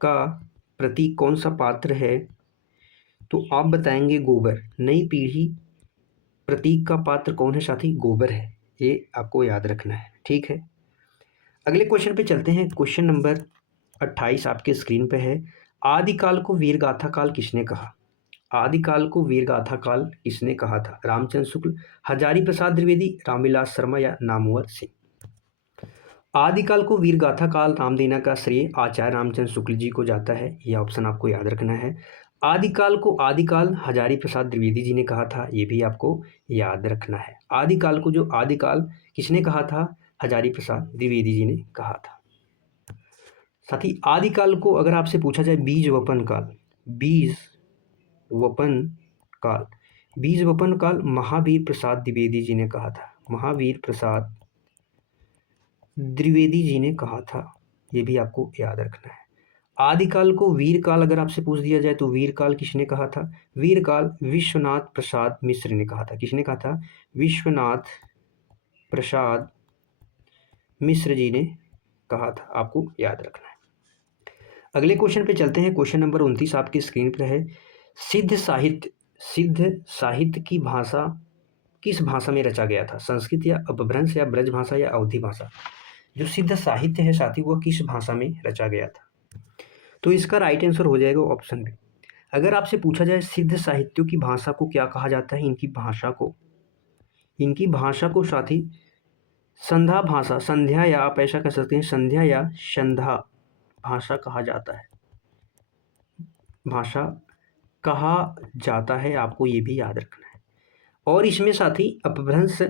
का प्रतीक कौन सा पात्र है? तो आप बताएंगे गोबर। नई पीढ़ी प्रतीक का पात्र कौन है साथी? गोबर है। ये आपको याद रखना है, ठीक है। अगले क्वेश्चन पे चलते हैं। क्वेश्चन नंबर 28 आपके स्क्रीन पे है। आदिकाल को वीरगाथा काल किसने कहा? आदिकाल को वीरगाथा काल किसने कहा था? रामचंद्र शुक्ल, हजारी प्रसाद द्विवेदी, रामविलास शर्मा या नामवर सिंह? आदिकाल को वीरगाथा काल नाम देने का श्रेय आचार्य रामचंद्र शुक्ल जी को जाता है। यह ऑप्शन आपको याद रखना है। आदिकाल को आदिकाल हजारी प्रसाद द्विवेदी जी ने कहा था, ये भी आपको याद रखना है। आदिकाल को जो आदिकाल किसने कहा था? हजारी प्रसाद द्विवेदी जी ने कहा था। साथ ही आदिकाल को अगर आपसे पूछा जाए बीज वपन काल महावीर प्रसाद द्विवेदी जी ने कहा था। महावीर प्रसाद द्विवेदी जी ने कहा था, ये भी आपको याद रखना है। आदिकाल को वीर काल अगर आपसे पूछ दिया जाए तो वीर काल किसने कहा था? वीर काल विश्वनाथ प्रसाद मिश्र ने कहा था। किसने कहा था? विश्वनाथ प्रसाद मिश्र जी ने कहा था, आपको याद रखना है। अगले क्वेश्चन पे चलते हैं। क्वेश्चन नंबर 29 आपकी स्क्रीन पर है। सिद्ध साहित्य की भाषा किस भाषा में रचा गया था? संस्कृत या अपभ्रंश या ब्रज भाषा या अवधी भाषा? जो सिद्ध साहित्य है साथी वह किस भाषा में रचा गया था? तो इसका राइट आंसर हो जाएगा ऑप्शन बी। अगर आपसे पूछा जाए सिद्ध साहित्यों की भाषा को क्या कहा जाता है? इनकी भाषा को साथी संध्या भाषा, संध्या या आप ऐसा कह सकते हैं संध्या या संधा भाषा कहा जाता है। आपको ये भी याद रखना है। और इसमें साथी अपभ्रंश,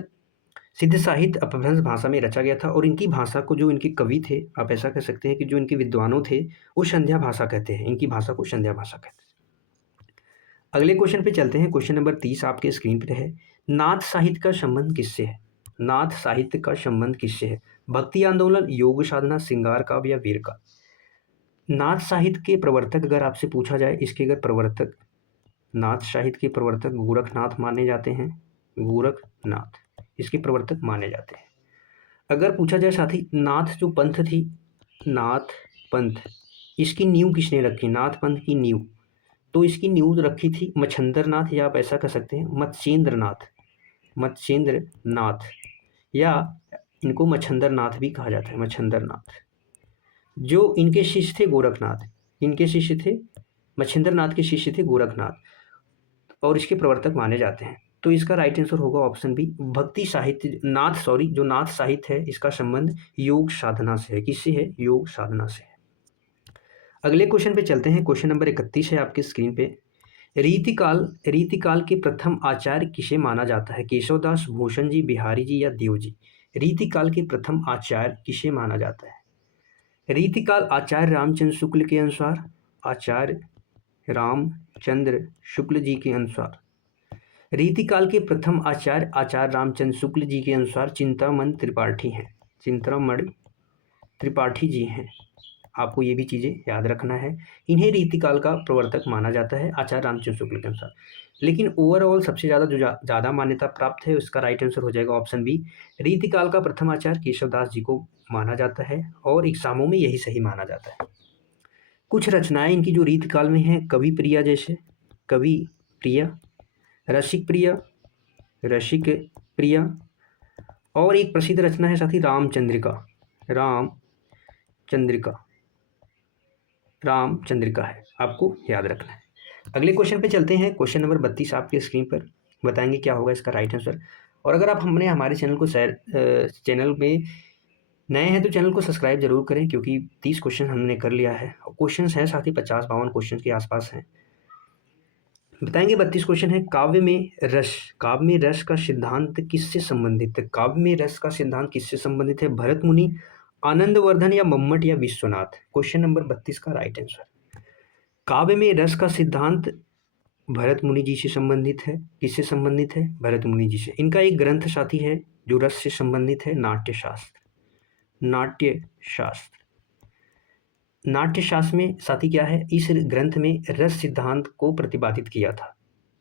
सिद्ध साहित्य अपभ्रंश भाषा में रचा गया था और इनकी भाषा को जो इनके कवि थे, आप ऐसा कह सकते हैं कि जो इनके विद्वानों थे वो संध्या भाषा कहते हैं। इनकी भाषा को संध्या भाषा कहते हैं। अगले क्वेश्चन पे चलते हैं। क्वेश्चन नंबर 30 आपके स्क्रीन पर है। नाथ साहित्य का संबंध किससे है? नाथ साहित्य का संबंध किससे है? भक्ति आंदोलन, योग साधना, श्रृंगार काव्य या वीर काव्य? नाथ साहित्य के प्रवर्तक अगर आपसे पूछा जाए, इसके अगर प्रवर्तक, नाथ साहित्य के प्रवर्तक गोरखनाथ माने जाते हैं। गोरखनाथ इसके प्रवर्तक माने जाते हैं। अगर पूछा जाए साथी नाथ जो पंथ थी, नाथ पंथ, इसकी नींव किसने रखी? नाथ पंथ की नींव, तो इसकी नींव रखी थी मच्छंद्र नाथ या आप ऐसा कह सकते हैं मत्स्येंद्र नाथ। मच्छेंद्र नाथ, या इनको मच्छंदर नाथ भी कहा जाता है, मच्छंदर नाथ। जो इनके शिष्य थे गोरखनाथ, इनके शिष्य थे मच्छिंद्र नाथ के शिष्य थे गोरखनाथ और इसके प्रवर्तक माने जाते हैं। तो इसका राइट आंसर होगा ऑप्शन बी, भक्ति साहित्य नाथ, सॉरी जो नाथ साहित्य है इसका संबंध योग साधना से है। किससे है? योग साधना से है। अगले क्वेश्चन पे चलते हैं। क्वेश्चन नंबर 31 है आपकी स्क्रीन पे। रीतिकाल के प्रथम आचार्य किसे माना जाता है? केशवदास, भूषण जी, बिहारी जी या देव जी? रीतिकाल के प्रथम आचार्य किसे माना जाता है? रीतिकाल आचार्य रामचंद्र शुक्ल के अनुसार, आचार्य रामचंद्र शुक्ल जी के अनुसार। रीतिकाल के प्रथम आचार्य रामचंद्र शुक्ल जी के अनुसार चिंतामण त्रिपाठी हैं, चिंतामण त्रिपाठी जी हैं। आपको ये भी चीज़ें याद रखना है। इन्हें रीतिकाल का प्रवर्तक माना जाता है आचार्य रामचंद्र शुक्ल के अनुसार। लेकिन ओवरऑल सबसे ज़्यादा जो ज़्यादा मान्यता प्राप्त है उसका राइट आंसर हो जाएगा ऑप्शन बी, रीतिकाल का प्रथम आचार्य केशवदास जी को माना जाता है और एग्जामों में यही सही माना जाता है। कुछ रचनाएं इनकी जो रीतिकाल में हैं, कवि प्रिया, जैसे कवि प्रिया, रसिक प्रिया, रसिक प्रिया, और एक प्रसिद्ध रचना है साथी रामचंद्रिका, रामचंद्रिका, रामचंद्रिका है, आपको याद रखना है। अगले क्वेश्चन पे चलते हैं। क्वेश्चन नंबर 32 आपके स्क्रीन पर, बताएंगे क्या होगा इसका राइट आंसर। और अगर आप हमने हमारे चैनल को चैनल में नए हैं तो चैनल को सब्सक्राइब जरूर करें, क्योंकि 30 क्वेश्चन हमने कर लिया है और क्वेश्चन हैं साथ ही 50-52 क्वेश्चन के आसपास हैं। बताएंगे 32 क्वेश्चन है। काव्य में रस का सिद्धांत किससे संबंधित है? काव्य में रस का सिद्धांत किससे संबंधित है? भरत मुनि, आनंदवर्धन या मम्मट या विश्वनाथ? क्वेश्चन नंबर 32 का राइट आंसर। काव्य में रस का सिद्धांत भरत मुनि जी से संबंधित है। किससे संबंधित है? भरत मुनि जी से। इनका एक ग्रंथ साथी है जो रस से संबंधित है, नाट्यशास्त्र। नाट्यशास्त्र में साथी क्या है? इस ग्रंथ में रस सिद्धांत को प्रतिपादित किया था।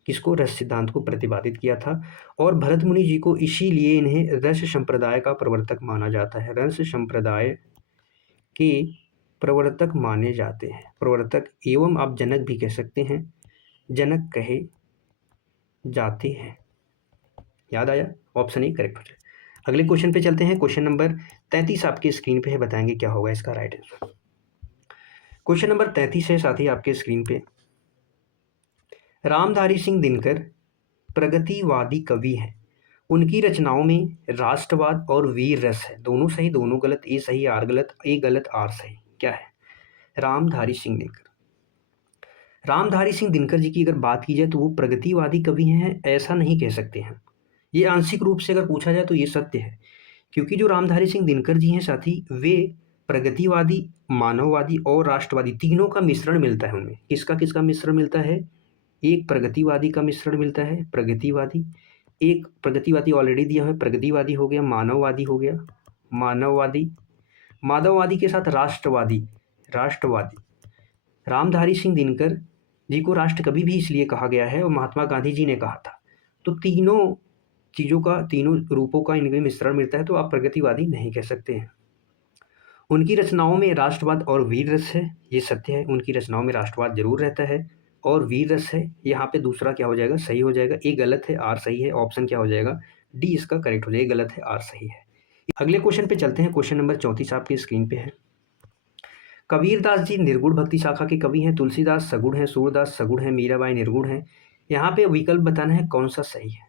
किसको? रस सिद्धांत को प्रतिपादित किया था। और भरत मुनि जी को इसीलिए इन्हें रस संप्रदाय का प्रवर्तक माना जाता है। रस संप्रदाय के प्रवर्तक माने जाते हैं। प्रवर्तक एवं आप जनक भी कह सकते हैं, जनक कहे जाते हैं। याद आया? ऑप्शन ए करेक्ट हो जाए। अगले क्वेश्चन पे चलते हैं। क्वेश्चन नंबर 33 आपकी स्क्रीन पे है, बताएंगे क्या होगा इसका राइट आंसर। क्वेश्चन नंबर 33 है साथी आपके स्क्रीन पे। रामधारी सिंह दिनकर प्रगतिवादी कवि हैं। उनकी रचनाओं में राष्ट्रवाद और वीर रस है। दोनों सही, दोनों गलत, ए सही आर गलत, ए गलत आर सही। क्या है? रामधारी सिंह दिनकर। रामधारी सिंह दिनकर जी की अगर बात की जाए तो वो प्रगतिवादी कवि हैं, ऐसा नहीं कह सकते हैं। ये आंशिक रूप से अगर पूछा जाए तो ये सत्य है, क्योंकि जो रामधारी सिंह दिनकर जी हैं साथी, वे प्रगतिवादी, मानववादी और राष्ट्रवादी तीनों का मिश्रण मिलता है उनमें। किसका किसका मिश्रण मिलता है? एक प्रगतिवादी का मिश्रण मिलता है, प्रगतिवादी, एक प्रगतिवादी ऑलरेडी दिया है, प्रगतिवादी हो गया, मानववादी हो गया, मानववादी, मानववादी के साथ राष्ट्रवादी, राष्ट्रवादी। रामधारी सिंह दिनकर जी को राष्ट्र कवि भी इसलिए कहा गया है और महात्मा गांधी जी ने कहा था। तो तीनों चीज़ों का, तीनों रूपों का इनमें मिश्रण मिलता है, तो आप प्रगतिवादी नहीं कह सकते हैं। उनकी रचनाओं में राष्ट्रवाद और वीर रस है, ये सत्य है। उनकी रचनाओं में राष्ट्रवाद जरूर रहता है और वीर रस है। यहाँ पे दूसरा क्या हो जाएगा? सही हो जाएगा। ए गलत है, आर सही है। ऑप्शन क्या हो जाएगा? डी इसका करेक्ट हो जाएगा। गलत है, आर सही है। अगले क्वेश्चन पे चलते हैं। क्वेश्चन नंबर 34 आपकी स्क्रीन पे है। कबीरदास जी निर्गुण भक्ति शाखा के कवि हैं। तुलसीदास सगुण है, सूरदास सगुण है, मीराबाई निर्गुण है। यहाँ पे विकल्प बताना है कौन सा सही है।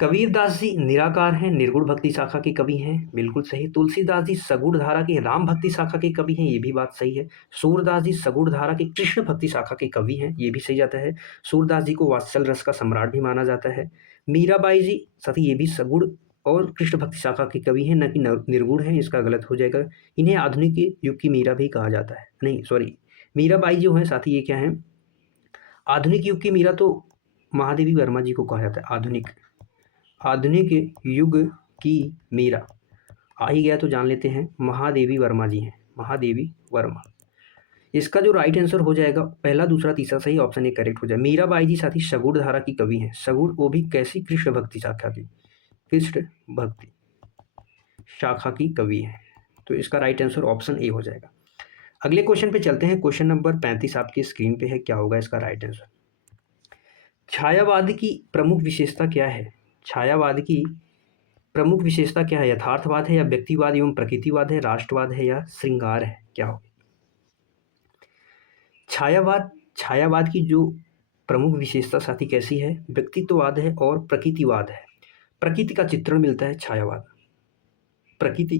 कबीरदास जी निराकार हैं, निर्गुण भक्ति शाखा के कवि हैं, बिल्कुल सही। तुलसीदास जी सगुण धारा के राम भक्ति शाखा के कवि हैं, ये भी बात सही है। सूरदास जी सगुण धारा के कृष्ण भक्ति शाखा के कवि हैं, ये भी सही जाता है। सूरदास जी को वात्सल रस का सम्राट भी माना जाता है। मीराबाई जी साथी ये भी सगुण और कृष्ण भक्ति शाखा के कवि हैं, न कि निर्गुण है, इसका गलत हो जाएगा। इन्हें आधुनिक युग की मीरा भी कहा जाता है। नहीं सॉरी, मीराबाई जो है साथी ये क्या है? आधुनिक युग की मीरा तो महादेवी वर्मा जी को कहा जाता है। आधुनिक युग की मीरा आ ही गया तो जान लेते हैं, महादेवी वर्मा जी हैं, महादेवी वर्मा। इसका जो राइट आंसर हो जाएगा पहला, दूसरा, तीसरा सही, ऑप्शन ए करेक्ट हो जाए। मीराबाई जी साथी सगुण धारा की कवि हैं। सगुण वो भी कैसी? कृष्ण भक्ति शाखा की, कृष्ण भक्ति शाखा की कवि है। तो इसका राइट आंसर ऑप्शन ए हो जाएगा। अगले क्वेश्चन पे चलते हैं। क्वेश्चन नंबर 35 आपकी स्क्रीन पे है। क्या होगा इसका राइट आंसर? छायावाद की प्रमुख विशेषता क्या है? छायावाद की प्रमुख विशेषता क्या है? यथार्थवाद है या व्यक्तिवाद एवं प्रकृतिवाद है, राष्ट्रवाद है या श्रृंगार है? क्या होगी? छायावाद की जो प्रमुख विशेषता साथी कैसी है? व्यक्तित्ववाद है और प्रकृतिवाद है। प्रकृति का चित्रण मिलता है छायावाद, प्रकृति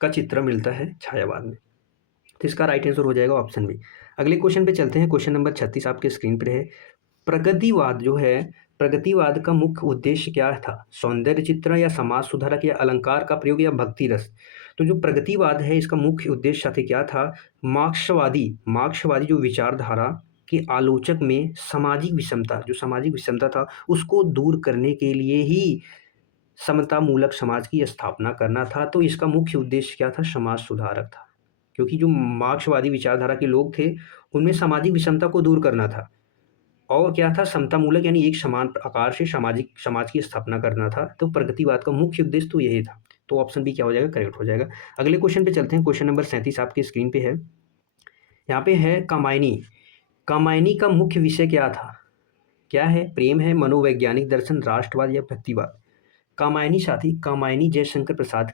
का चित्रण मिलता है छायावाद में। तो इसका राइट आंसर हो जाएगा ऑप्शन बी। अगले क्वेश्चन पे चलते हैं। क्वेश्चन नंबर 36 आपके स्क्रीन पर है। प्रगतिवाद जो है, प्रगतिवाद का मुख्य उद्देश्य क्या था? सौंदर्य चित्रण या समाज सुधारक या अलंकार का प्रयोग या भक्ति रस? तो जो प्रगतिवाद है इसका मुख्य उद्देश्य साथी क्या था? मार्क्सवादी जो विचारधारा के आलोचक में सामाजिक विषमता, जो सामाजिक विषमता था उसको दूर करने के लिए ही समतामूलक समाज की स्थापना करना था। तो इसका मुख्य उद्देश्य क्या था? समाज सुधारक था, क्योंकि जो मार्क्सवादी विचारधारा के लोग थे उनमें सामाजिक विषमता को दूर करना था और क्या था? समतामूलक यानी एक समान आकार से समाज की स्थापना करना था। तो प्रगतिवाद का मुख्य उद्देश्य तो यही था। तो ऑप्शन बी क्या हो जाएगा? करेक्ट हो जाएगा। अगले क्वेश्चन पे चलते हैं। क्वेश्चन नंबर 37 आपके स्क्रीन पे है। यहाँ पे है कामायनी का मुख्य विषय क्या था? क्या है? प्रेम है, मनोवैज्ञानिक दर्शन, राष्ट्रवाद या भक्तिवाद? कामायनी जयशंकर प्रसाद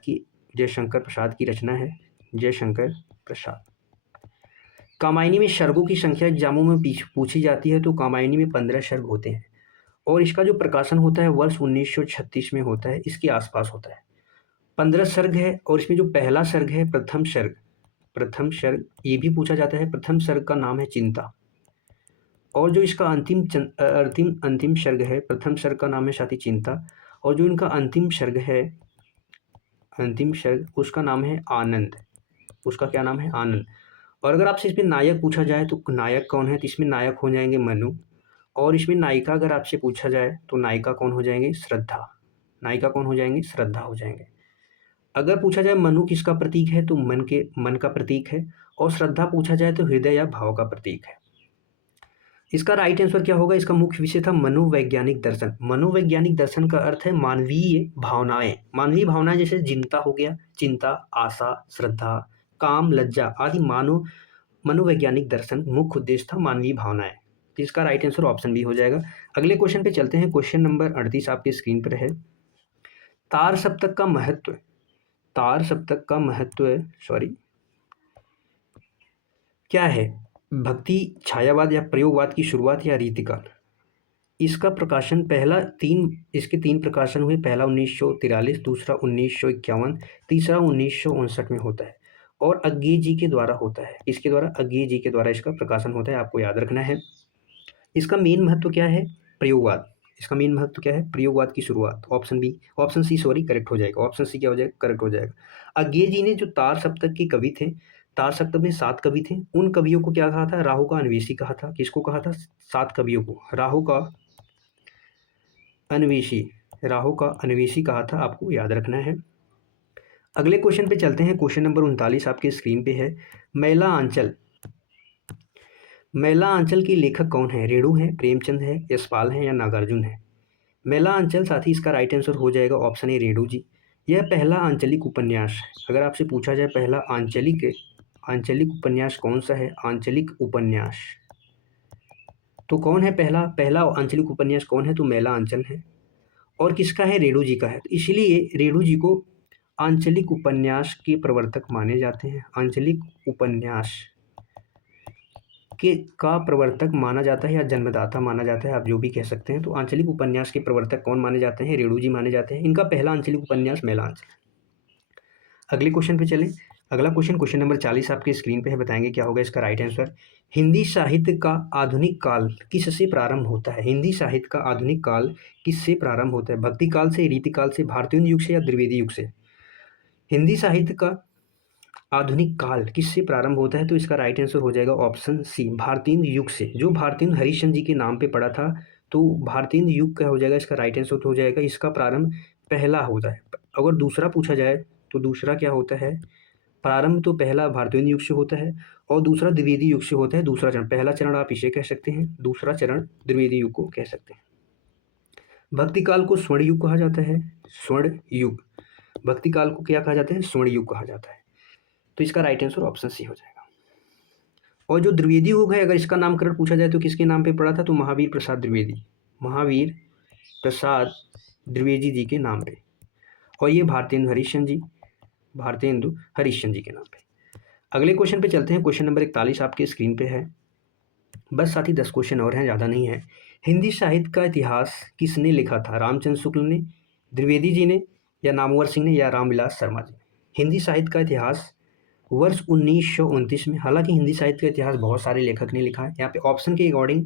की रचना है। जयशंकर प्रसाद। कामायनी में सर्गों की संख्या एग्जामों में पूछी जाती है। तो कामायनी में 15 सर्ग होते हैं और इसका जो प्रकाशन होता है वर्ष 1936 में होता है, इसके आसपास होता है। 15 सर्ग है और इसमें जो पहला सर्ग है, प्रथम सर्ग ये भी पूछा जाता है। प्रथम सर्ग का नाम है चिंता और जो इसका अंतिम सर्ग है, प्रथम सर्ग का नाम है साथी चिंता और जो इनका अंतिम सर्ग उसका नाम है आनंद। उसका क्या नाम है? आनंद। और अगर आपसे इसमें नायक पूछा जाए तो नायक कौन है? तो इसमें नायक हो जाएंगे मनु और इसमें नायिका अगर आपसे पूछा जाए तो नायिका कौन हो जाएंगे? श्रद्धा। नायिका कौन हो जाएंगे? श्रद्धा हो जाएंगे। अगर पूछा जाए मनु किसका प्रतीक है? तो मन का प्रतीक है और श्रद्धा पूछा जाए तो हृदय या भाव का प्रतीक है। इसका राइट आंसर क्या होगा? इसका मुख्य विषय था मनोवैज्ञानिक दर्शन। मनोवैज्ञानिक दर्शन का अर्थ है मानवीय भावनाएं जैसे चिंता हो गया, चिंता, आशा, श्रद्धा, काम, लज्जा आदि मनोवैज्ञानिक दर्शन मुख्य उद्देश्य था मानवीय भावनाएं। तो इसका राइट आंसर ऑप्शन बी हो जाएगा। अगले क्वेश्चन पे चलते हैं। क्वेश्चन नंबर 38 आपके स्क्रीन पर है। तार सप्तक का महत्व क्या है? भक्ति, छायावाद या प्रयोगवाद की शुरुआत या रीतिकाल? इसका प्रकाशन इसके 3 प्रकाशन हुए। पहला 1943, दूसरा 1951, तीसरा 1959 में होता है और अज्ञे जी के द्वारा होता है। इसके द्वारा अज्ञे जी के द्वारा इसका प्रकाशन होता है, आपको याद रखना है। इसका मेन महत्व क्या है? प्रयोगवाद। इसका मेन महत्व क्या है? प्रयोगवाद की शुरुआत। ऑप्शन सी करेक्ट हो जाएगा। ऑप्शन सी क्या हो जाएगा? करेक्ट हो जाएगा। अज्ञे जी ने जो तार सप्तक के कवि थे, तार सप्तक में 7 कवि थे, उन कवियों को क्या कहा था? राहु का अन्वेषी कहा था। किसको कहा था? 7 कवियों को राहु का अन्वेषी कहा था, आपको याद रखना है। अगले क्वेश्चन पे चलते हैं। क्वेश्चन नंबर 39 आपके स्क्रीन पे है। मैला आंचल के लेखक कौन है? रेणु है, प्रेमचंद है, यशपाल है या नागार्जुन है? मैला आंचल साथी इसका राइट आंसर हो जाएगा ऑप्शन ए रेणु जी। यह पहला आंचलिक उपन्यास है। अगर आपसे पूछा जाए पहला आंचलिक उपन्यास कौन सा है? आंचलिक उपन्यास तो कौन है? पहला आंचलिक उपन्यास कौन है? तो मैला आंचल है और किसका है? रेणु जी का है। तो इसलिए रेणु जी को आंचलिक उपन्यास के प्रवर्तक माने जाते हैं। आंचलिक उपन्यास का प्रवर्तक माना जाता है या जन्मदाता माना जाता है, आप जो भी कह सकते हैं। तो आंचलिक उपन्यास के प्रवर्तक कौन माने जाते हैं? रेणु जी माने जाते हैं। इनका पहला आंचलिक उपन्यास मैला आंचल। अगले क्वेश्चन पे चलें। अगला क्वेश्चन नंबर 40 आपके स्क्रीन पे है। बताएंगे क्या होगा इसका राइट आंसर। हिंदी साहित्य का आधुनिक काल किससे प्रारंभ होता है? हिंदी साहित्य का आधुनिक काल किससे प्रारंभ होता है? भक्ति काल से, रीति काल से, भारतीय युग से या द्विवेदी युग से? हिंदी साहित्य का आधुनिक काल किससे प्रारंभ होता है? तो इसका राइट आंसर हो जाएगा ऑप्शन सी, भारतीय युग से। जो भारतीय हरिश्चंद्र जी के नाम पे पड़ा था, तो भारतीय युग क्या हो जाएगा? इसका राइट आंसर हो जाएगा इसका प्रारंभ पहला होता है। अगर दूसरा पूछा जाए तो दूसरा क्या होता है? प्रारंभ तो पहला भारतीय युग से होता है और दूसरा द्विवेदी युग से होता है। दूसरा चरण, पहला चरण आप इसे कह सकते हैं, दूसरा चरण द्विवेदी युग को कह सकते हैं। भक्ति काल को स्वर्ण युग कहा जाता है। स्वर्ण युग, भक्ति काल को क्या कहा जाता है? स्वर्ण युग कहा जाता है। तो इसका राइट आंसर ऑप्शन सी हो जाएगा। और जो द्विवेदी युग है, अगर इसका नामकरण पूछा जाए तो किसके नाम पे पड़ा था? तो महावीर प्रसाद द्विवेदी। महावीर प्रसाद द्विवेदी जी के नाम पे, और ये भारतेंदु हरिश्चंद्र जी के नाम पे। अगले क्वेश्चन पे चलते हैं। क्वेश्चन नंबर 41 आपके स्क्रीन पे है। बस साथ ही 10 क्वेश्चन और हैं, ज़्यादा नहीं है। हिंदी साहित्य का इतिहास किसने लिखा था? रामचंद्र शुक्ल ने, द्विवेदी जी ने, या नामवर सिंह ने, या रामविलास शर्मा जी ने? हिंदी साहित्य का इतिहास वर्ष 1929 में, हालांकि हिंदी साहित्य का इतिहास बहुत सारे लेखक ने लिखा है। यहाँ पे ऑप्शन के अकॉर्डिंग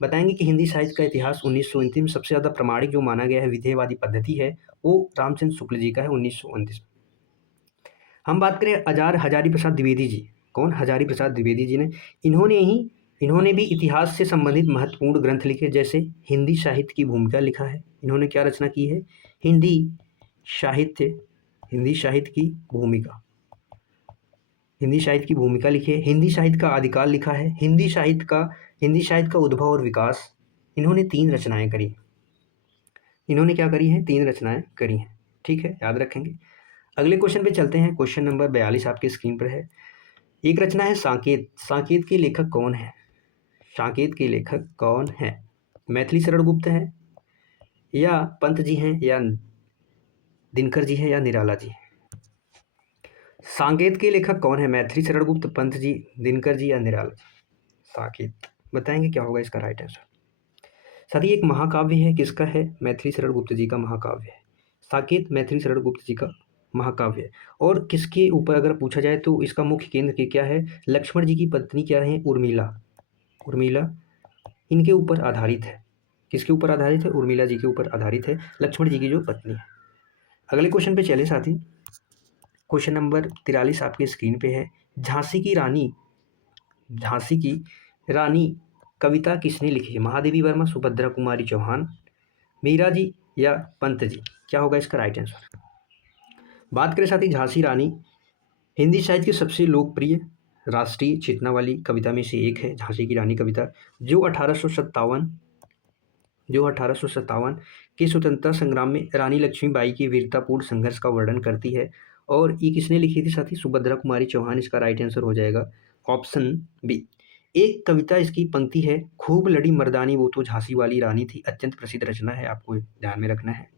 बताएंगे कि हिंदी साहित्य का इतिहास 1929 में सबसे ज़्यादा प्रमाणिक जो माना गया है विधेयवादी पद्धति है वो रामचंद्र शुक्ल जी का है 1929 में। हम बात करें हजारी प्रसाद द्विवेदी जी, कौन? हजारी प्रसाद द्विवेदी जी ने, इन्होंने भी इतिहास से संबंधित महत्वपूर्ण ग्रंथ लिखे, जैसे हिंदी साहित्य की भूमिका लिखा है। इन्होंने क्या रचना की है? हिंदी साहित्य की भूमिका, हिंदी साहित्य की भूमिका लिखी है। हिंदी साहित्य का आदिकाल लिखा है। हिंदी साहित्य का उद्भव और विकास। इन्होंने 3 रचनाएं करी। इन्होंने क्या करी है? 3 रचनाएं करी हैं। ठीक है, याद रखेंगे। अगले क्वेश्चन पे चलते हैं। क्वेश्चन नंबर 42 आपके स्क्रीन पर है। एक रचना है साकेत। साकेत के लेखक कौन है? साकेत के लेखक कौन है? मैथिली शरण गुप्त हैं, या पंत जी हैं, या दिनकर जी हैं, या निराला जी हैं? साकेत के लेखक कौन है? मैथिली शरण गुप्त, पंत जी, दिनकर जी, या निराला जी? साकेत। बताएंगे क्या होगा इसका राइट आंसर। साथ ही एक महाकाव्य है, किसका है? मैथिली शरण गुप्त जी का महाकाव्य है। साकेत मैथिली शरण गुप्त जी का महाकाव्य है। और किसके ऊपर अगर पूछा जाए तो इसका मुख्य केंद्र के क्या है? लक्ष्मण जी की पत्नी क्या है? उर्मिला इनके ऊपर आधारित है। किसके ऊपर आधारित है? उर्मिला जी के ऊपर आधारित है, लक्ष्मण जी की जो पत्नी है। अगले क्वेश्चन पे चले साथी। क्वेश्चन नंबर 43 आपके स्क्रीन पे है। झांसी की रानी कविता किसने लिखी है? महादेवी वर्मा, सुभद्रा कुमारी चौहान, मीरा जी, या पंत जी? क्या होगा इसका राइट आंसर। बात करें साथी झांसी रानी, हिंदी साहित्य की सबसे लोकप्रिय राष्ट्रीय चेतना वाली कविता में से एक है झांसी की रानी कविता, जो 1857 के स्वतंत्रता संग्राम में रानी लक्ष्मीबाई की वीरतापूर्ण संघर्ष का वर्णन करती है। और ये किसने लिखी थी साथी? सुभद्रा कुमारी चौहान। इसका राइट आंसर हो जाएगा ऑप्शन बी। एक कविता इसकी पंक्ति है, खूब लड़ी मर्दानी वो तो झांसी वाली रानी थी। अत्यंत प्रसिद्ध रचना है, आपको ध्यान में रखना है।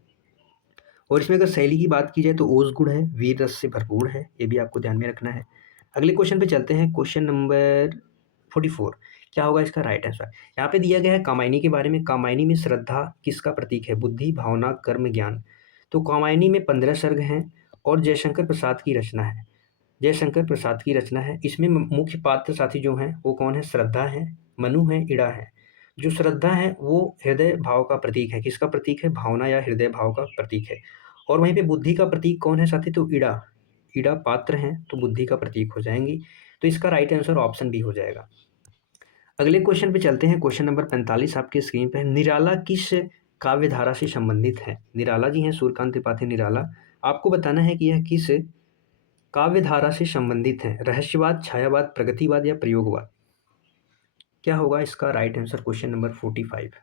और इसमें अगर शैली की बात की जाए तो ओज गुण है, वीर रस से भरपूर है, ये भी आपको ध्यान में रखना है। अगले क्वेश्चन पे चलते हैं। क्वेश्चन नंबर 44, क्या होगा इसका राइट आंसर। यहाँ पे दिया गया है कामायनी के बारे में। कामायनी में श्रद्धा किसका प्रतीक है? बुद्धि, भावना, कर्म, ज्ञान। तो कामायनी में 15 सर्ग हैं और जयशंकर प्रसाद की रचना है। इसमें मुख्य पात्र साथी जो हैं वो कौन है? श्रद्धा है, मनु है, इड़ा है। जो श्रद्धा है वो हृदय भाव का प्रतीक है। किसका प्रतीक है? भावना या हृदय भाव का प्रतीक है। और वहीं पे बुद्धि का प्रतीक कौन है साथी? तो इड़ा पात्र हैं, तो बुद्धि का प्रतीक हो जाएंगी। तो इसका राइट आंसर ऑप्शन बी हो जाएगा। अगले क्वेश्चन पे चलते हैं। क्वेश्चन नंबर 45 आपके स्क्रीन पे है। निराला किस काव्य धारा से संबंधित है? निराला जी हैं सूर्यकांत त्रिपाठी निराला। आपको बताना है कि यह किस काव्य धारा से संबंधित है? रहस्यवाद, छायावाद, प्रगतिवाद, या प्रयोगवाद? क्या होगा इसका right answer. Question number 45।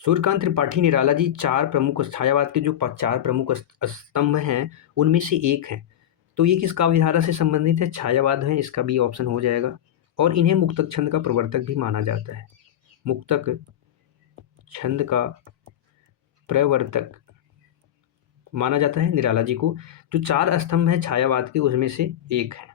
Suryakant Tripathi Nirala ji 4 प्रमुख छायावाद के जो 4 प्रमुख स्तंभ हैं उनमें से एक हैं। तो ये किस काव्य धारा से संबंधित है? छायावाद है, इसका भी ऑप्शन हो जाएगा। और इन्हें मुक्तक छंद का प्रवर्तक भी माना जाता है। मुक्तक छंद का प्रवर्तक माना जाता है निराला जी को। जो 4 स्तंभ है छायावाद के उसमें से एक है।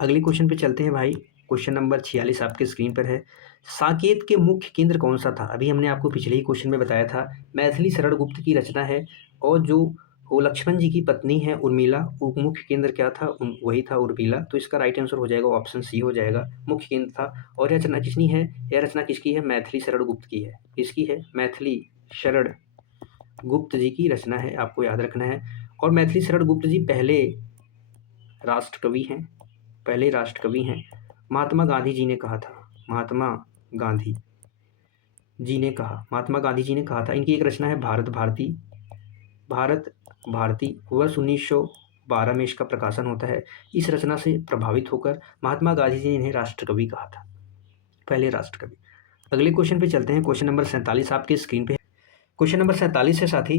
अगले क्वेश्चन पे चलते हैं भाई। क्वेश्चन नंबर 46 आपके स्क्रीन पर है। साकेत के मुख्य केंद्र कौन सा था? अभी हमने आपको पिछले ही क्वेश्चन में बताया था, मैथिली शरण गुप्त की रचना है। और जो वो लक्ष्मण जी की पत्नी है उर्मिला, वो मुख्य केंद्र क्या था? वही था उर्मिला। तो इसका राइट आंसर हो जाएगा ऑप्शन सी हो जाएगा, मुख्य केंद्र था। और यह रचना किसकी है? यह रचना किसकी है? मैथिली शरण गुप्त की है। किसकी है? मैथिली शरण गुप्त जी की रचना है, आपको याद रखना है। और मैथिली शरण गुप्त जी पहले राष्ट्रकवि हैं। महात्मा गांधी जी ने कहा था, महात्मा गांधी जी ने कहा था। इनकी एक रचना है भारत भारती। वर्ष 1912 में इसका प्रकाशन होता है। इस रचना से प्रभावित होकर महात्मा गांधी जी ने इन्हें राष्ट्रकवि कहा था, पहले राष्ट्रकवि। अगले क्वेश्चन पे चलते हैं। क्वेश्चन नंबर 47 आपके स्क्रीन पे। क्वेश्चन नंबर 47 है साथी,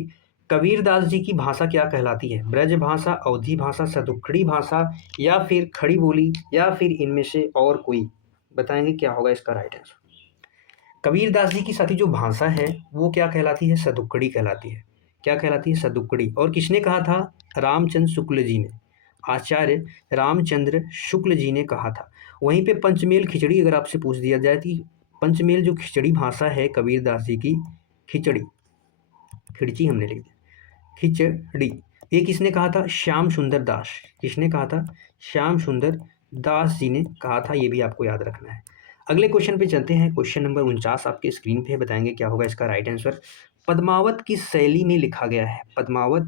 कबीरदास जी की भाषा क्या कहलाती है? ब्रज भाषा, अवधी भाषा, सदुक्कड़ी भाषा, या फिर खड़ी बोली, या फिर इनमें से और कोई? बताएंगे क्या होगा इसका राइट आंसर। कबीरदास जी की साथी जो भाषा है वो क्या कहलाती है? सदुक्कड़ी कहलाती है। क्या कहलाती है? सदुक्कड़ी। और किसने कहा था? रामचंद्र शुक्ल जी ने, आचार्य रामचंद्र शुक्ल जी ने कहा था। वहीं पे पंचमेल खिचड़ी अगर आपसे पूछ दिया जाए कि पंचमेल जो खिचड़ी भाषा है कबीरदास जी की, खिचड़ी, खिड़ची हमने लिख दिया, खिचड़ी, ये किसने कहा था? श्याम सुंदर दास। किसने कहा था? श्याम सुंदर दास जी ने कहा था। ये भी आपको याद रखना है। अगले क्वेश्चन पे चलते हैं। क्वेश्चन नंबर 49 आपके स्क्रीन पे बताएंगे क्या होगा इसका राइट आंसर। पद्मावत किस शैली में लिखा गया है? पद्मावत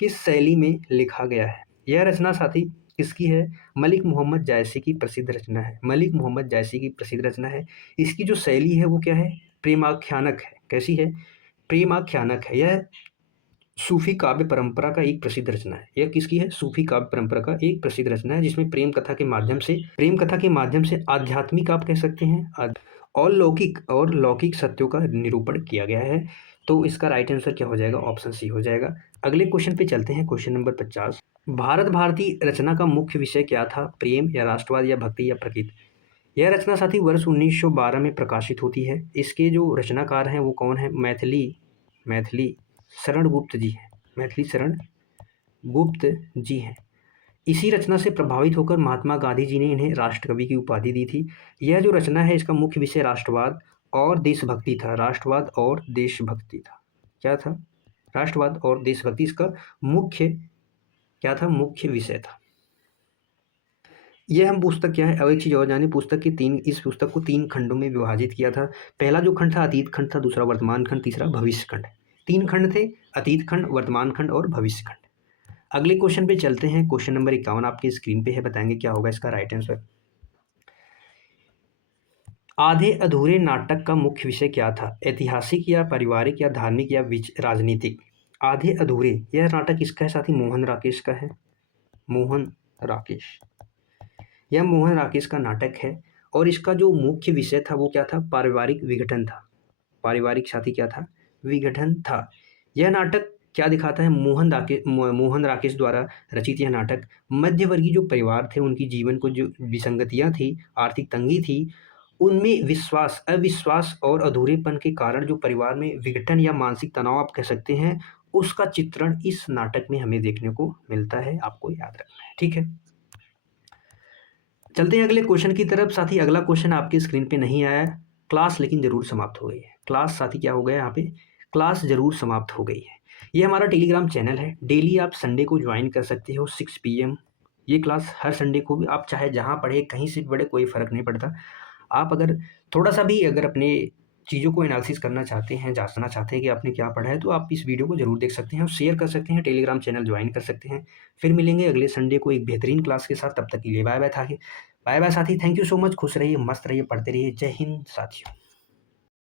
किस शैली में लिखा गया है? यह रचना साथी किसकी है? मलिक मोहम्मद जायसी की प्रसिद्ध रचना है। मलिक मोहम्मद जायसी की प्रसिद्ध रचना है। इसकी जो शैली है वो क्या है? प्रेमाख्यानक है। कैसी है? प्रेमाख्यानक है। यह सूफी काव्य परंपरा का एक प्रसिद्ध रचना है। यह किसकी है? सूफी काव्य परंपरा का एक प्रसिद्ध रचना है जिसमें प्रेम कथा के माध्यम से आध्यात्मिक आप कह सकते हैं और लौकिक सत्यों का निरूपण किया गया है। तो इसका राइट आंसर क्या हो जाएगा? ऑप्शन सी हो जाएगा। अगले क्वेश्चन पे चलते हैं। Question number 50। भारत भारती रचना का मुख्य विषय क्या था? प्रेम या राष्ट्रवाद या भक्ति या प्रकृति? यह रचना साथी वर्ष 1912 में प्रकाशित होती है। इसके जो रचनाकार हैं वो कौन है? मैथिली शरण गुप्त जी हैं। मैथिली शरण गुप्त जी हैं। इसी रचना से प्रभावित होकर महात्मा गांधी जी ने इन्हें राष्ट्रकवि की उपाधि दी थी। यह जो रचना है इसका मुख्य विषय राष्ट्रवाद और देशभक्ति था। राष्ट्रवाद और देशभक्ति था। क्या था? राष्ट्रवाद और देशभक्ति इसका मुख्य क्या था? मुख्य विषय था। यह हम पुस्तक क्या है? अब एक चीज़ और जाने, इस पुस्तक को 3 खंडों में विभाजित किया था। पहला जो खंड था अतीत खंड था, दूसरा वर्तमान खंड, तीसरा भविष्य खंड। 3 खंड थे, अतीत खंड, वर्तमान खंड और भविष्य खंड। अगले क्वेश्चन पे चलते हैं। क्वेश्चन नंबर 51 आपकी स्क्रीन पे है, बताएंगे क्या होगा इसका राइट आंसर। आधे अधूरे नाटक का मुख्य विषय क्या था? ऐतिहासिक या पारिवारिक या धार्मिक या राजनीतिक? आधे अधूरे, यह नाटक किसका है साथी? मोहन राकेश का है। मोहन राकेश, यह मोहन राकेश का नाटक है और इसका जो मुख्य विषय था वो क्या था? पारिवारिक विघटन था। पारिवारिक साथी क्या था? विघटन था। यह नाटक क्या दिखाता है? मोहन राकेश द्वारा रचित यह नाटक मध्यवर्गीय जो परिवार थे उनकी जीवन को जो विसंगतियां थी, आर्थिक तंगी थी, उनमें अविश्वास और अधूरेपन के कारण जो परिवार में विघटन या मानसिक तनाव आप कह सकते हैं, उसका चित्रण इस नाटक में हमें देखने को मिलता है। आपको याद रखना है। ठीक है, चलते हैं अगले क्वेश्चन की तरफ। साथी अगला क्वेश्चन आपकी स्क्रीन पे नहीं आया है। क्लास लेकिन जरूर समाप्त हो गई है। क्लास साथी क्या हो गया यहाँ पे? क्लास जरूर समाप्त हो गई है। ये हमारा टेलीग्राम चैनल है। डेली आप संडे को ज्वाइन कर सकते हो 6 PM। ये क्लास हर संडे को भी आप चाहे जहाँ पढ़े, कहीं से भी पढ़े, कोई फ़र्क नहीं पड़ता। आप अगर थोड़ा सा भी अगर अपने चीज़ों को एनालिसिस करना चाहते हैं, जांचना चाहते हैं कि आपने क्या पढ़ा है, तो आप इस वीडियो को जरूर देख सकते हैं और शेयर कर सकते हैं, टेलीग्राम चैनल ज्वाइन कर सकते हैं। फिर मिलेंगे अगले संडे को एक बेहतरीन क्लास के साथ। तब तक के लिए बाय बाय साथी। Thank you so much. खुश रहिए, मस्त रहिए, पढ़ते रहिए। जय हिंद साथियों।